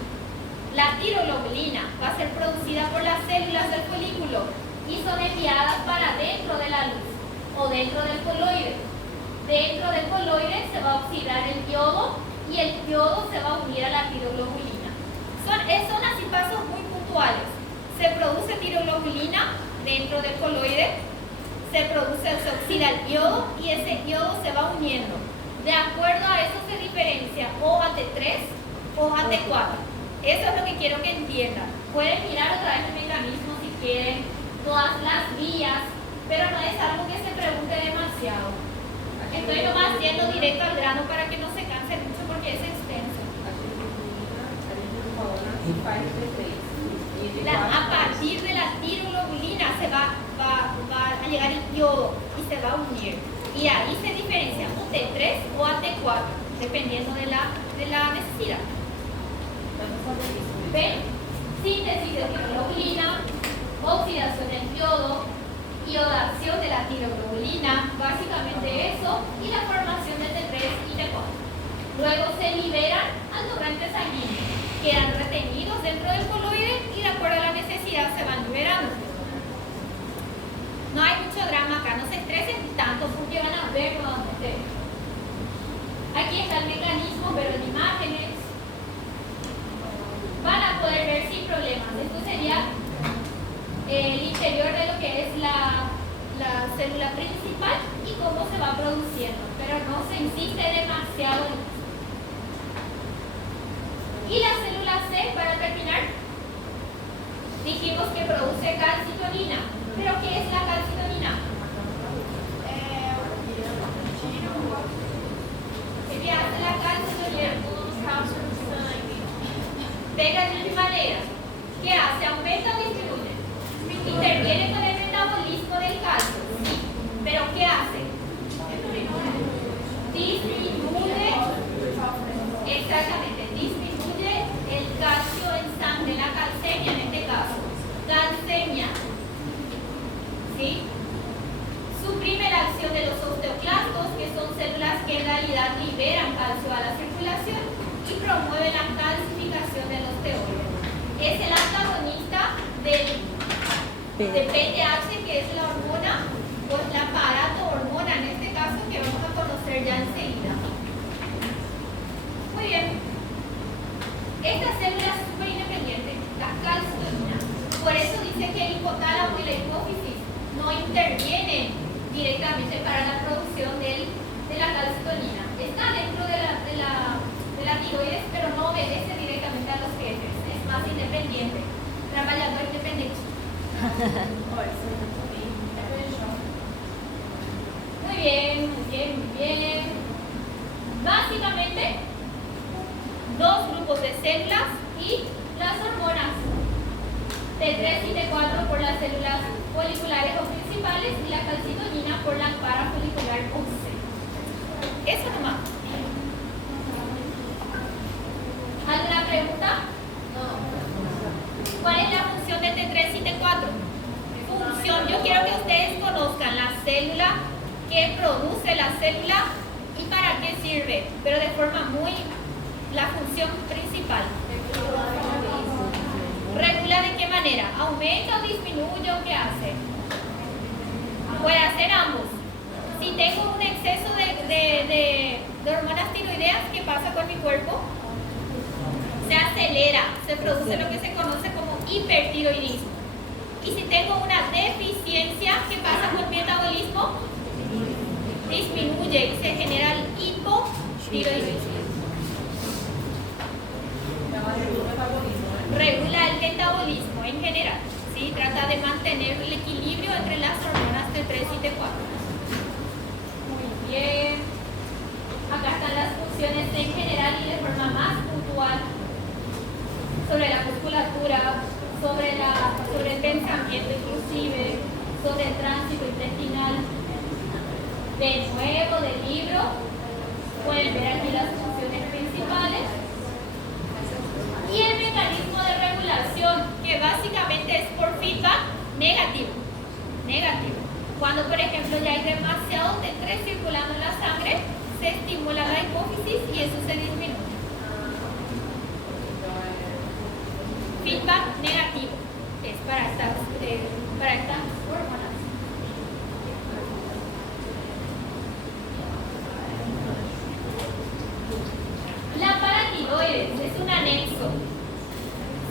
La tiroglobulina va a ser producida por las células del folículo y son enviadas para dentro de la luz o dentro del coloide. Dentro del coloide se va a oxidar el yodo y el yodo se va a unir a la tiroglobulina. Son así pasos muy puntuales. Se produce tiroglobulina dentro del coloide, se oxida el yodo y ese yodo se va uniendo. De acuerdo a eso se diferencia o a T3 o a T4. Eso es lo que quiero que entiendan. Pueden mirar otra vez el mecanismo si quieren, todas las vías, pero no es algo que se pregunte demasiado. Estoy nomás yendo directo al grano para que no se canse mucho porque es extenso. A partir de la tiroglobulina se va a llegar el yodo y se va a unir. Y ahí se diferencia un T3 o a T4, dependiendo de la necesidad. ¿Ven? Síntesis de tiroglobulina, oxidación del yodo, iodación de la tiroglobulina, básicamente eso, y la formación de T3 y T4. Luego se liberan al torrente sanguíneo, quedan retenidos dentro del coloide y de acuerdo a la necesidad se van liberando. No hay mucho drama acá, no se estresen tanto porque van a ver nuevamente. Aquí está el mecanismo, pero en imágenes van a poder ver sin problemas. Esto sería el interior de lo que es la célula principal y cómo se va produciendo, pero no se insiste demasiado en eso. Y la célula C, para terminar, dijimos que produce calcitonina. ¿Pero qué es la calcitonina? ¿Qué hace la calcitonina? De la misma manera. ¿Qué hace? ¿Aumenta o disminuye? Interviene con el metabolismo del calcio. Sí. ¿Pero qué hace? Disminuye, exactamente, disminuye el calcio en sangre, la calcemia en este caso. Calcemia. ¿Sí? Suprime la acción de los osteoclastos, que son células que en realidad liberan calcio a la circulación, y promueve la calcificación del osteoide. Es el antagonista del PTH, que es la hormona, o la parato-hormona en este caso, que vamos a conocer ya enseguida. Muy bien. Esta célula es súper independiente, la calcitonina. Por eso dice que el hipotálamo y la hipófisis no intervienen directamente para la producción de la calcitonina. Está dentro de la tiroides, pero no obedece directamente a los jefes. Es más independiente, trabajando independiente. Muy bien, muy bien, muy bien. Básicamente, dos grupos de células y las hormonas. T3 y T4 por las células foliculares o principales y la calcitonina por la parafolicular o C. Eso nomás. ¿Alguna pregunta? No. ¿Cuál es la función de T3 y T4? Función, yo quiero que ustedes conozcan la célula, qué produce la célula y para qué sirve, pero de forma muy, la función principal. ¿Regula de qué manera? ¿Aumenta o disminuye o qué hace? Puede hacer ambos. Si tengo un exceso de hormonas tiroideas, ¿qué pasa con mi cuerpo? Se acelera, se produce lo que se conoce como hipertiroidismo. Y si tengo una deficiencia, ¿qué pasa con mi metabolismo? Disminuye y se genera el hipotiroidismo. Regula el metabolismo en general, ¿sí? Trata de mantener el equilibrio entre las hormonas T3 y T4. Muy bien. Acá están las funciones en general y de forma más puntual sobre la musculatura, sobre el pensamiento inclusive, sobre el tránsito intestinal. De nuevo del libro, pueden ver aquí las funciones principales. Y el mecanismo de regulación, que básicamente es por feedback negativo. Negativo. Cuando, por ejemplo, ya hay demasiado T3 circulando en la sangre, se estimula la hipófisis y eso se disminuye. Feedback negativo es para estas hormonas. La paratiroides es un anexo.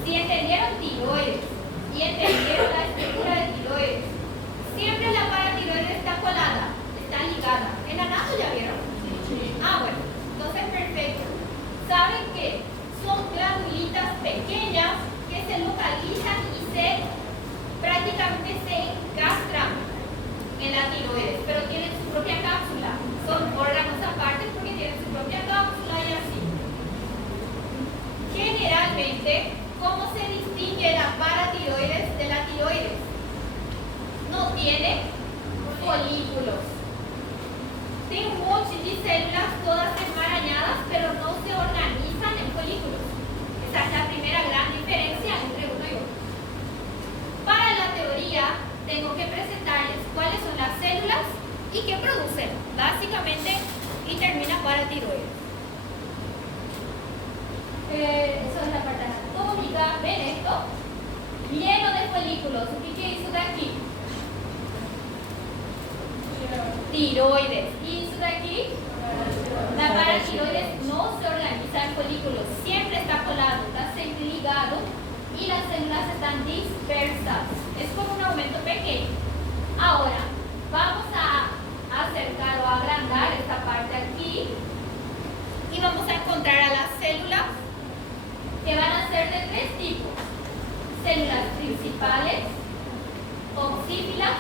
Si entendieron tiroides y entendieron la estructura de tiroides, siempre la paratiroides está colada, está ligada. ¿En anato ya vieron? Ah, bueno, entonces perfecto. ¿Saben qué? Son gladulitas pequeñas que se localizan y prácticamente se encastran en la tiroides, pero tienen su propia cápsula. Son órganos aparte porque tienen su propia cápsula y así. Generalmente, ¿cómo se distingue la paratiroides de la tiroides? No tiene folículos. Tiene un montón de células todas enmarañadas, pero no se organizan en folículos. Esa es la primera gran diferencia entre uno y otro. Para la teoría, tengo que presentarles cuáles son las células y qué producen. Básicamente, y termina paratiroides. Eso es la parte anatómica. ¿Ven esto? Lleno de folículos. ¿Y qué hizo de aquí? Tiroides. ¿Y hizo de aquí? La paratiroides no se organiza en folículos. Siempre está colado, está ligado y las células están dispersas. Es como células principales, oxífilas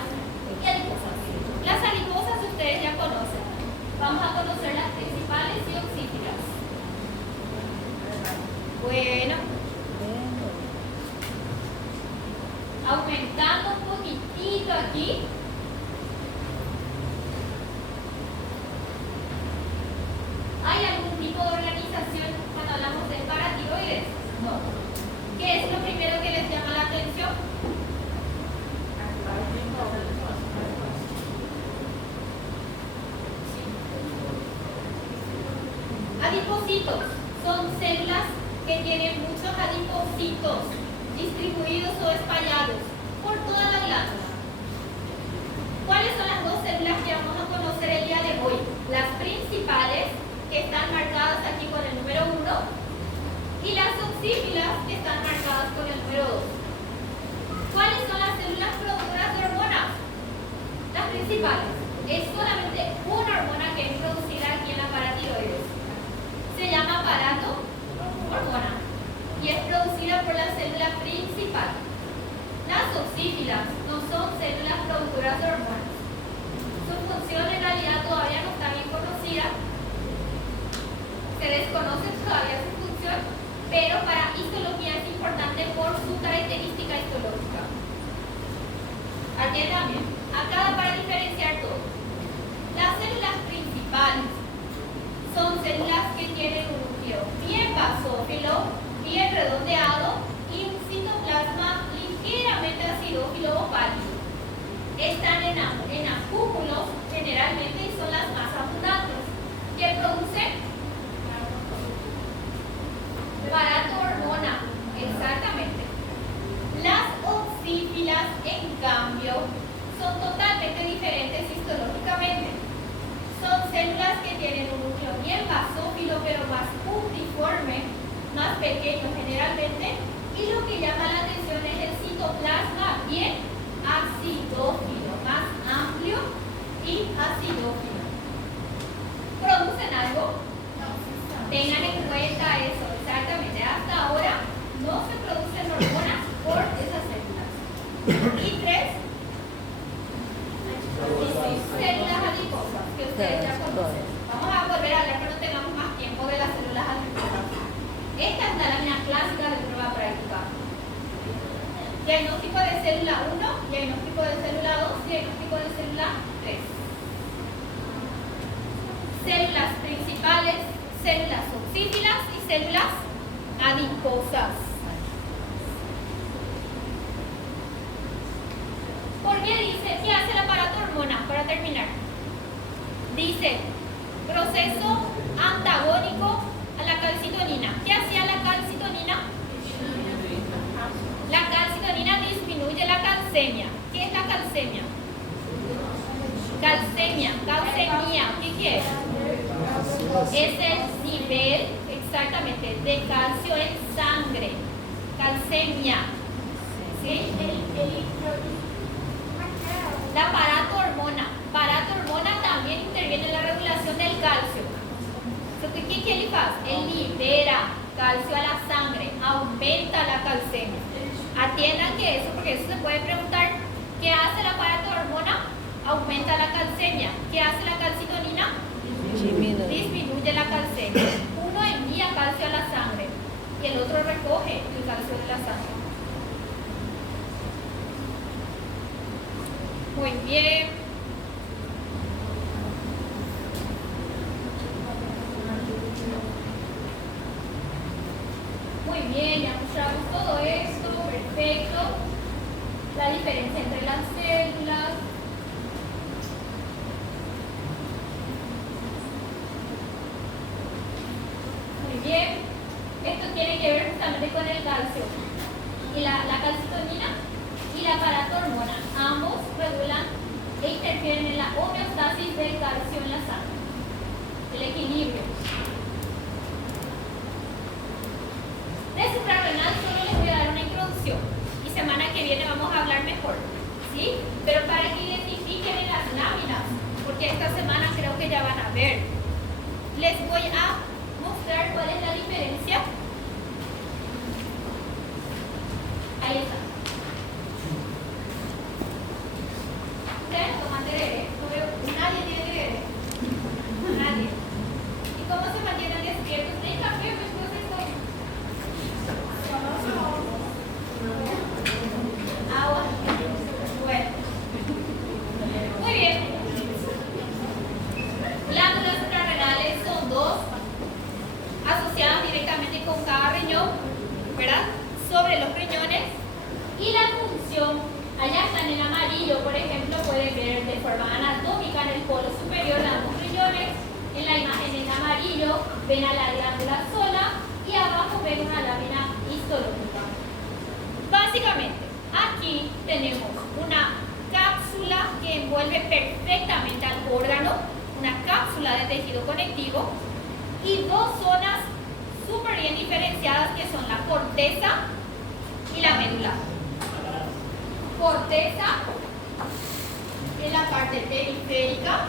y adiposas. Las adiposas ustedes ya conocen. Vamos a conocer las principales y oxífilas. Bueno, aumentando un poquitito aquí. ¿Hay algún tipo de organización cuando hablamos de paratiroides? No. ¿Qué es lo primero que les llama la atención? Adipocitos son células que tienen muchos adipocitos distribuidos o espallados por toda la glándula. ¿Cuáles son las dos células que vamos a conocer el día de hoy? Las principales, que están marcadas aquí con el número 1, y las oxífilas, que están marcadas con el número 2. ¿Cuáles son las células productoras de hormonas? Las principales. Es solamente una hormona que es producida aquí en la paratiroides. Se llama aparato hormona y es producida por la célula principal. Las oxífilas no son células productoras de hormonas. Su función en realidad todavía no está bien conocida. Se desconoce todavía su función, pero para histología es importante por su característica histológica. Atiendan bien. Acá para diferenciar todo. Las células principales son células que tienen un núcleo bien basófilo, bien redondeado y un citoplasma ligeramente acidófilo o pálido. Están en acúmulos generalmente y son las más abundantes, que producen aparato hormona. Exactamente. Las oxífilas, en cambio, son totalmente diferentes histológicamente. Son células que tienen un núcleo bien basófilo, pero más puntiforme, más pequeño generalmente, y lo que llama la atención es el citoplasma bien acidófilo, más amplio y acidófilo. ¿Producen algo? Tengan en cuenta eso, exactamente. Hasta ahora no se producen hormonas por esas células. Y 3, células adiposas, que ustedes ya conocen. Vamos a volver a hablar, pero no tengamos más tiempo de las células adiposas. Esta es la lámina clásica de prueba práctica. Diagnóstico de célula 1, diagnóstico de célula 2, diagnóstico de célula 3. Células principales, células oxífilas y células adiposas. ¿Por qué dice? ¿Qué hace el aparato hormona? Para terminar. Dice, proceso antagónico a la calcitonina. ¿Qué hacía la calcitonina? La calcitonina disminuye la calcemia. ¿Qué es la calcemia? Calcemia, calcemia. ¿Qué es? Es el nivel, exactamente, de calcio en sangre. Calcemia. ¿Sí? La aparato hormona. Aparato hormona también interviene en la regulación del calcio. ¿Qué le pasa? Él libera calcio a la sangre, aumenta la calcemia. Atiendan que eso, porque eso se puede preguntar, ¿qué hace el aparato hormona? Aumenta la calcemia. ¿Qué hace la calcitonina? Disminuye la calcemia. Uno envía calcio a la sangre y el otro recoge el calcio de la sangre. Muy bien. Muy bien, ya mostramos todo esto, perfecto. La diferencia entre las células. Muy bien. Esto tiene que ver justamente con el calcio. Y la calcitonina y la aparato hormona. Ambos regulan e interfieren en la homeostasis del calcio en la sangre. El equilibrio. De suprarrenal solo les voy a dar una introducción y semana que viene vamos a hablar mejor, ¿sí? Pero para que identifiquen en las láminas, porque esta semana creo que ya van a ver, les voy a mostrar cuál es la diferencia. Ahí está. ¿verdad? Sobre los riñones. Y la función, allá están en amarillo, por ejemplo, pueden ver de forma anatómica en el polo superior de ambos riñones. En la imagen en amarillo ven a la glándula sola y abajo ven una lámina histológica. Básicamente, aquí tenemos una cápsula que envuelve perfectamente al órgano, una cápsula de tejido conectivo y dos zonas súper bien diferenciadas que son la corteza y la médula. Corteza en la parte periférica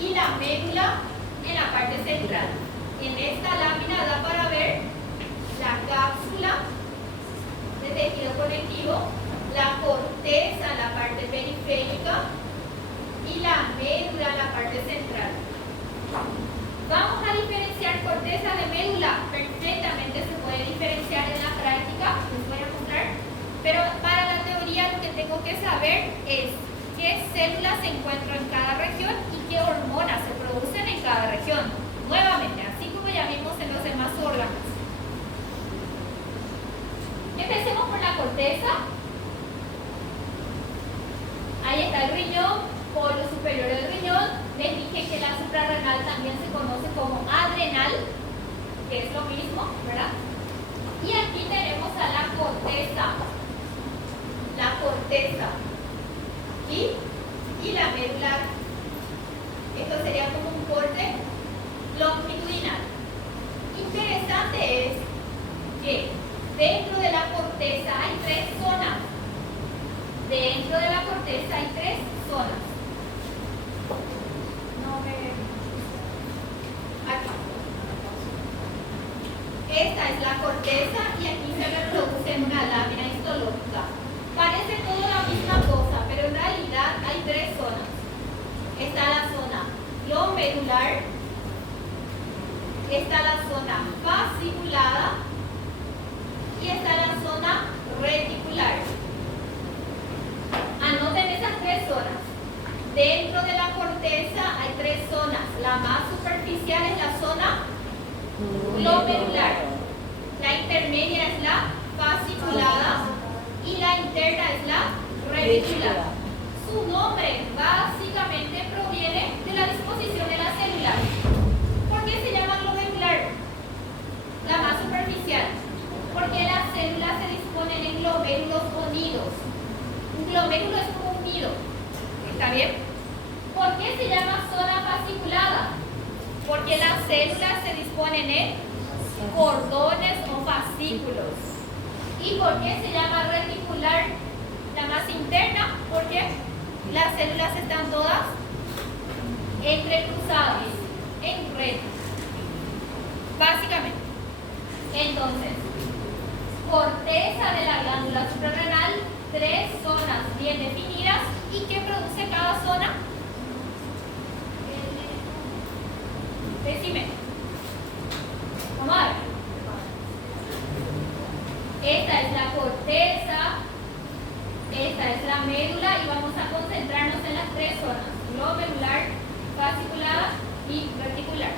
y la médula en la parte central. En esta lámina da para ver la cápsula de tejido conectivo, la corteza en la parte periférica y la médula en la parte central. Vamos a diferenciar corteza de médula. Perfectamente se puede diferenciar en la práctica, les voy a mostrar. Pero para la teoría lo que tengo que saber es qué células se encuentran en cada región y qué hormonas se producen en cada región. Nuevamente, así como ya vimos en los demás órganos. Empecemos por la corteza. Ahí está el riñón, polo superior del riñón. Les dije que la suprarrenal también se conoce como adrenal, que es lo mismo, ¿verdad? Y aquí tenemos a la corteza. La corteza. Y la médula. Esto sería como un corte longitudinal. Interesante es que dentro de la corteza hay tres zonas. Dentro de la corteza hay tres zonas. Aquí. Esta es la corteza y aquí se reproduce en una lámina histológica. Parece todo la misma cosa, pero en realidad hay tres zonas. Está la zona glomerular, está la zona fasciculada y está la zona reticular. Anoten esas tres zonas. Dentro de la corteza hay tres zonas. La más superficial es la zona glomerular. La intermedia es la fasciculada y la interna es la reticular. Su nombre básicamente proviene de la disposición de las células. ¿Por qué se llama glomerular? La más superficial. Porque las células se disponen en glomérulos o nidos. Un glomérulo es como un nido. ¿Está bien? ¿Por qué se llama zona fasciculada? Porque las células se disponen en cordones o fascículos. ¿Y por qué se llama reticular? La más interna, porque las células están todas entrecruzadas en red. Básicamente. Entonces, corteza de la glándula suprarrenal, tres zonas bien definidas. ¿Y qué produce cada zona? Decime. Vamos a ver. Esta es la corteza, esta es la médula y vamos a concentrarnos en las tres zonas: glomerular, fasciculada y reticular.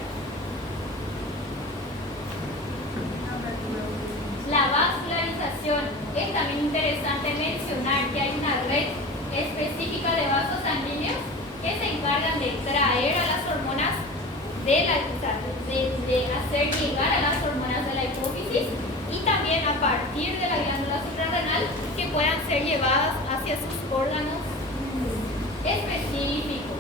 La vascularización. Es también interesante mencionar que hay una red específica de vasos sanguíneos que se encargan de traer a las hormonas de hacer llegar a las hormonas de la hipófisis y también a partir de la glándula suprarrenal que puedan ser llevadas hacia sus órganos específicos.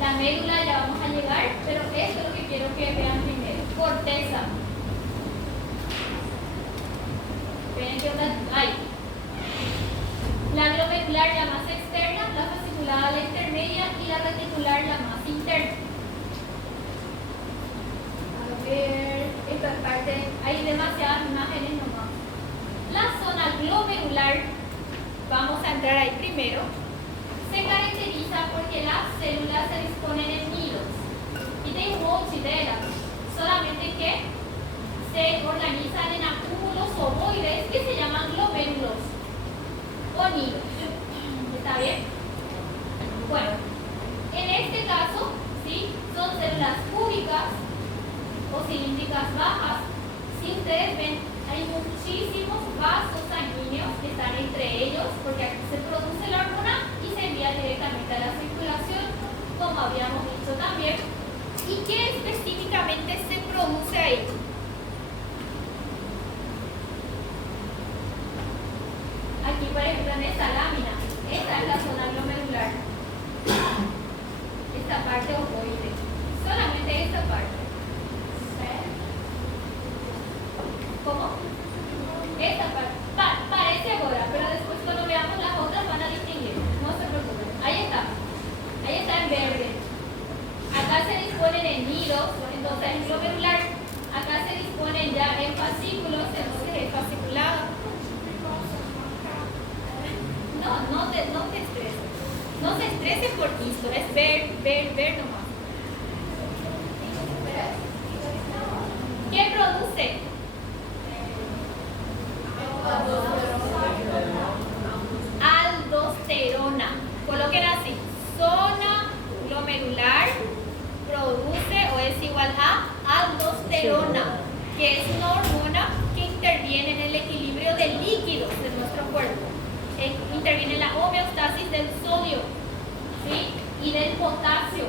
La médula ya vamos a llegar, pero esto es lo que quiero que vean primero. Corteza. Esperen que ahí. La glomerular la más externa, la fasciculada la intermedia y la reticular la más interna. A ver, esta parte, hay demasiadas imágenes nomás. La zona glomerular, vamos a entrar ahí primero, se caracteriza porque las células se disponen en nidos. Y tengo ideas, solamente que se organizan en acúmulos ovoides que se llaman glomérulos o nidos. ¿Está bien? Bueno, en este caso, ¿sí? Son células cúbicas o cilíndricas glucósicas bajas. Si ustedes ven, hay muchísimos vasos sanguíneos que están entre ellos, porque aquí se produce la hormona y se envía directamente a la circulación, como habíamos dicho también. ¿Y qué específicamente se produce ahí? Aquí, por ejemplo, en esta lámina, esta es la zona glomerular. Esta parte ovoide. Solamente esta parte. ¿Cómo? Esta parte. Parece ahora, pero después cuando veamos las otras van a distinguir. No se preocupen. Ahí está. Ahí está en verde. Acá se disponen en nidos, entonces en glomerular. Acá se disponen ya en fascículos, entonces es fasciculado. No te estreses. No se estresen por esto, es ver nomás. ¿Qué produce? Aldosterona. Coloquen así. Zona glomerular produce o es igual a aldosterona, que es una hormona que interviene en el equilibrio de líquidos de nuestro cuerpo. Interviene en la homeostasis del sodio, ¿sí? Y del potasio.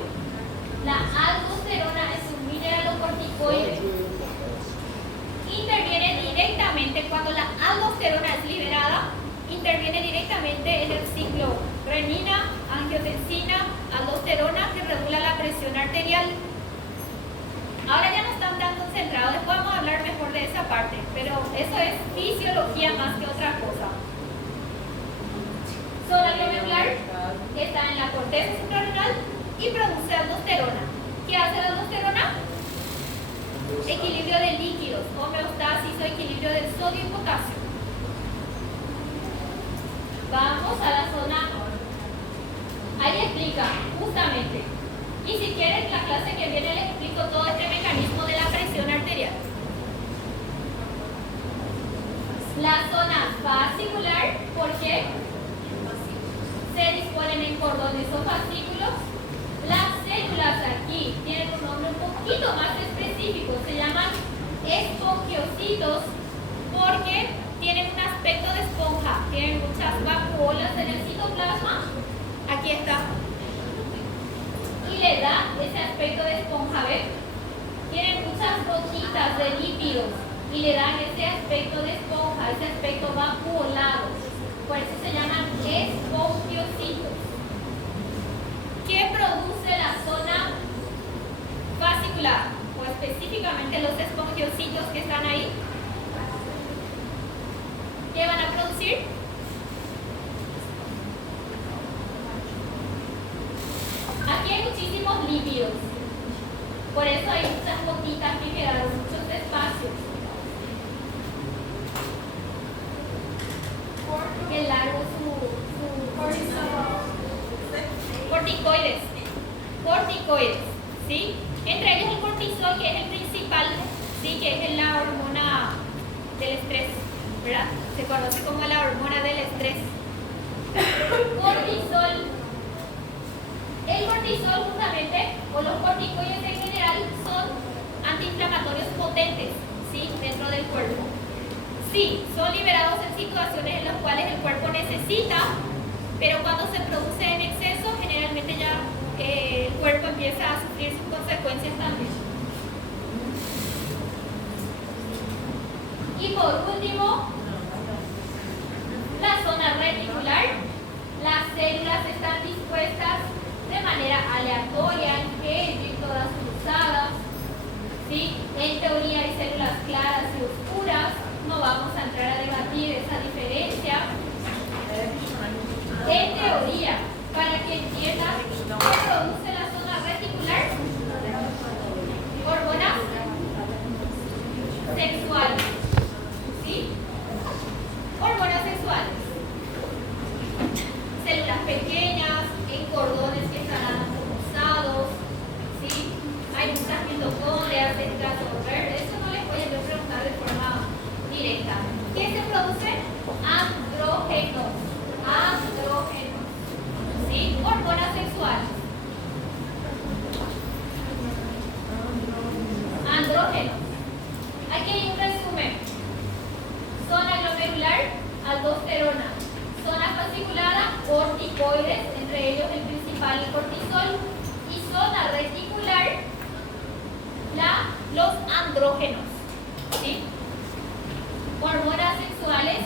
La aldosterona es un mineralocorticoide. Interviene directamente cuando la aldosterona es liberada, interviene directamente en el ciclo renina, angiotensina, aldosterona, que regula la presión arterial. Ahora ya no están tan concentrados, después vamos a hablar mejor de esa parte, pero eso es fisiología más que otra cosa. Zona glomerular está en la corteza suprarrenal y produce aldosterona. ¿Qué hace la aldosterona? Equilibrio de líquidos, homeostasis o equilibrio del sodio y potasio. Vamos a la zona. Ahí explica, justamente. Y si quieren, la clase que viene les explico todo este mecanismo de la presión arterial. La zona fascicular, ¿por qué? Se disponen en cordones o fascículos. Las células aquí tienen un nombre un poquito más específico, se llaman espongiocitos porque tienen un aspecto de esponja, tienen muchas vacuolas en el citoplasma, aquí está, y le da ese aspecto de esponja, ¿ven? Tienen muchas gotitas de lípidos y le dan ese aspecto de esponja, ese aspecto vacuolado, por eso se llaman espongiocitos. ¿Qué produce la zona fascicular? O específicamente los espongiocitos que están ahí. ¿Qué van a producir? Aquí hay muchísimos lípidos. Por eso hay muchas gotitas que quedaron, muchos espacios. Qué largo corticoides, ¿sí? Entre ellos el cortisol, que es el principal, ¿sí? Que es la hormona del estrés, ¿verdad? Se conoce como la hormona del estrés. Cortisol. El cortisol justamente, o los corticoides en general, son antiinflamatorios potentes, ¿sí? Dentro del cuerpo. Sí, son liberados en situaciones en las cuales el cuerpo necesita, pero cuando se produce en exceso, generalmente ya el cuerpo empieza a sufrir sus consecuencias también. Y por último, la zona reticular. Las células están dispuestas de manera aleatoria, en G, todas cruzadas, ¿sí? En teoría hay células claras y oscuras. No vamos a entrar a debatir esa diferencia. En teoría, para que entiendan qué produce la zona reticular, hormonas sexuales, ¿sí? Hormonas sexuales, células pequeñas en cordones que están anastomosados, ¿sí? Hay muchas mitocondrias, tetrazones verdes. Eso no les voy a preguntar de forma directa. ¿Qué se produce? Andrógenos, ¿sí? Hormonas sexuales. corticoides, entre ellos el principal, el cortisol, y zona reticular, los andrógenos, ¿sí? Hormonas sexuales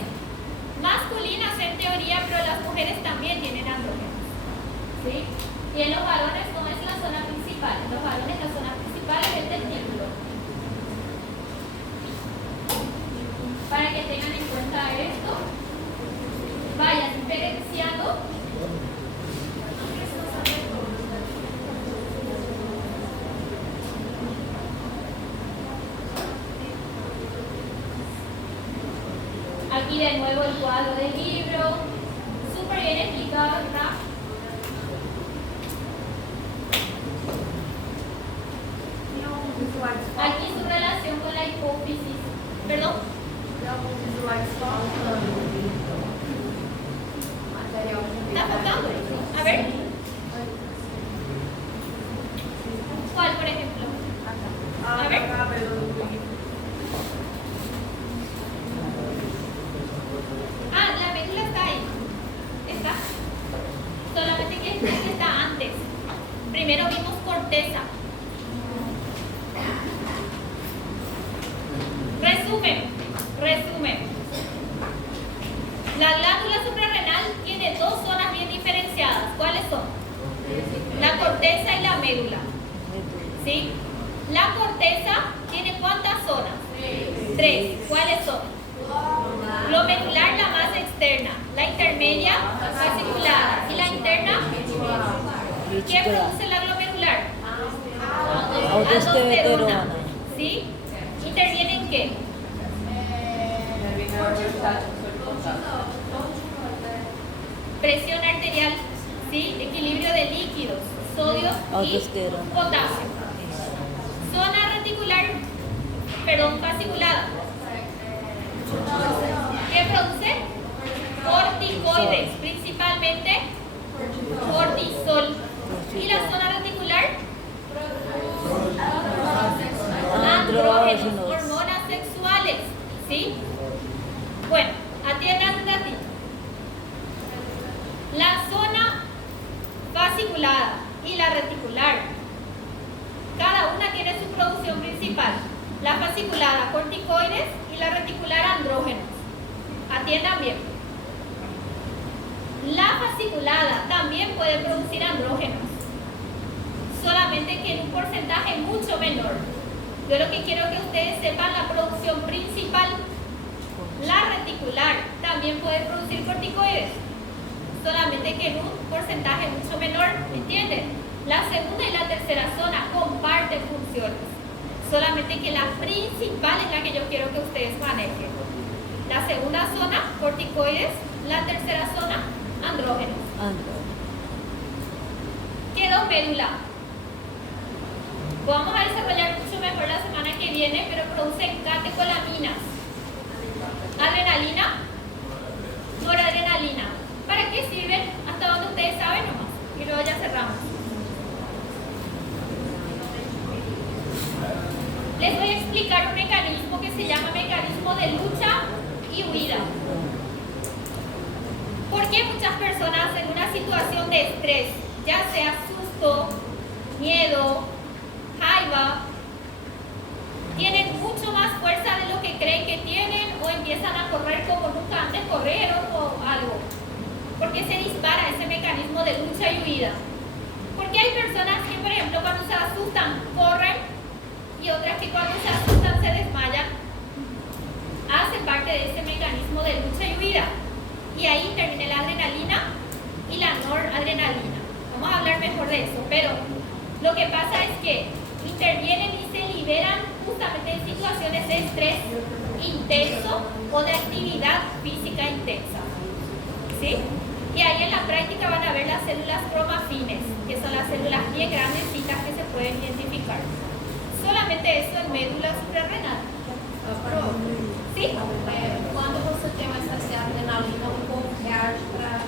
masculinas en teoría, pero las mujeres también tienen andrógenos, ¿sí? Y en los varones no es la zona principal, en los varones la zona principal es el testículo. Para que tengan en cuenta esto, vayan diferenciando. Aquí de nuevo el cuadro del libro, súper bien explicado, ¿verdad? Aquí su relación con la hipófisis. ¿Perdón? ¿Está faltando? A ver. ¿Cuál, por ejemplo? A ver. La médula está ahí. ¿Está? Solamente que esta está antes. Primero vimos corteza. Resumen. La glándula suprarrenal tiene dos zonas bien diferenciadas. ¿Cuáles son? La corteza y la médula. ¿Sí? La corteza tiene ¿cuántas zonas? Tres. ¿Cuáles son? Glomerular, la más externa. La intermedia, fasciculada. ¿Y la interna? ¿Qué produce la glomerular? Aldosterona. ¿Sí? ¿Interviene en qué? Presión arterial, ¿sí? Equilibrio de líquidos, sodio y potasio. Zona reticular, fasciculada. ¿Qué produce? Corticoides, principalmente cortisol. ¿Y la zona reticular? Andrógenos, hormonas sexuales, ¿sí? Bueno, atiendan un ratito. La zona fasciculada y la reticular, cada una tiene su producción principal. La fasciculada, corticoides, y la reticular, andrógenos. Atiendan bien. La fasciculada también puede producir andrógenos, solamente que en un porcentaje mucho menor. Yo lo que quiero que ustedes sepan la producción principal. La reticular también puede producir corticoides, solamente que en un porcentaje mucho menor, ¿me entienden? La segunda y la tercera zona comparten funciones, solamente que la principal es la que yo quiero que ustedes manejen. La segunda zona, corticoides, la tercera zona, andrógenos. Quedó médula. Vamos a desarrollar mucho mejor la semana que viene, pero producen catecolaminas. Adrenalina, noradrenalina. ¿Para qué sirven? Hasta donde ustedes saben nomás. Y luego ya cerramos. Les voy a explicar un mecanismo que se llama mecanismo de lucha y huida. ¿Por qué muchas personas en una situación de estrés, ya sea susto, miedo, jaiba, tienen mucho más fuerza de lo que creen que tienen o empiezan a correr como nunca antes corrieron o algo? ¿Por qué se dispara ese mecanismo de lucha y huida? Porque hay personas que, por ejemplo, cuando se asustan, corren, y otras que cuando se asustan se desmayan. Hacen parte de ese mecanismo de lucha y huida. Y ahí interviene la adrenalina y la noradrenalina. Vamos a hablar mejor de eso, pero lo que pasa es que intervienen y se liberan justamente en situaciones de estrés intenso o de actividad física intensa. ¿Sí? Y ahí en la práctica van a ver las células cromafines, que son las células bien grandecitas que se pueden identificar. Solamente eso en médula suprarrenal. ¿Sí? Quando você tem uma excesso de adrenalina, o corpo reage para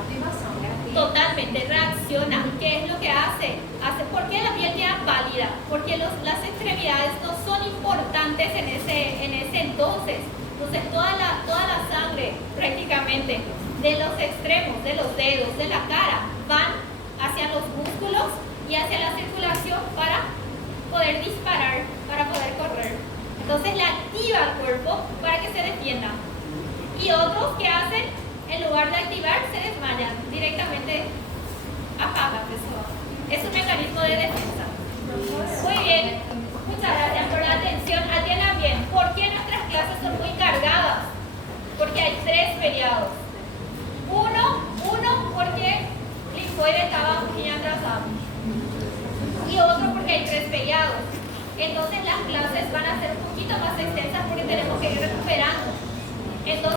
ativação, né? Totalmente, reacciona. ¿Qué es lo que hace? ¿Por qué la piel queda pálida? Porque las extremidades no son importantes en ese entonces. Entonces toda la sangre prácticamente de los extremos, de los dedos, de la cara, van hacia los músculos y hacia la circulación para poder disparar, para poder correr. Entonces le activa al cuerpo para que se defienda. Y otros que hacen, en lugar de activar, se desmayan, directamente apagan eso. Es un mecanismo de defensa. Muy bien, muchas gracias por la atención. Atiendan bien. ¿Por qué nuestras clases son muy cargadas? Porque hay 3 feriados. Uno porque linfoide estaba muy atrasado. Y otro porque hay 3 feriados. Entonces las clases van a ser un poquito más extensas porque tenemos que ir recuperando. Entonces,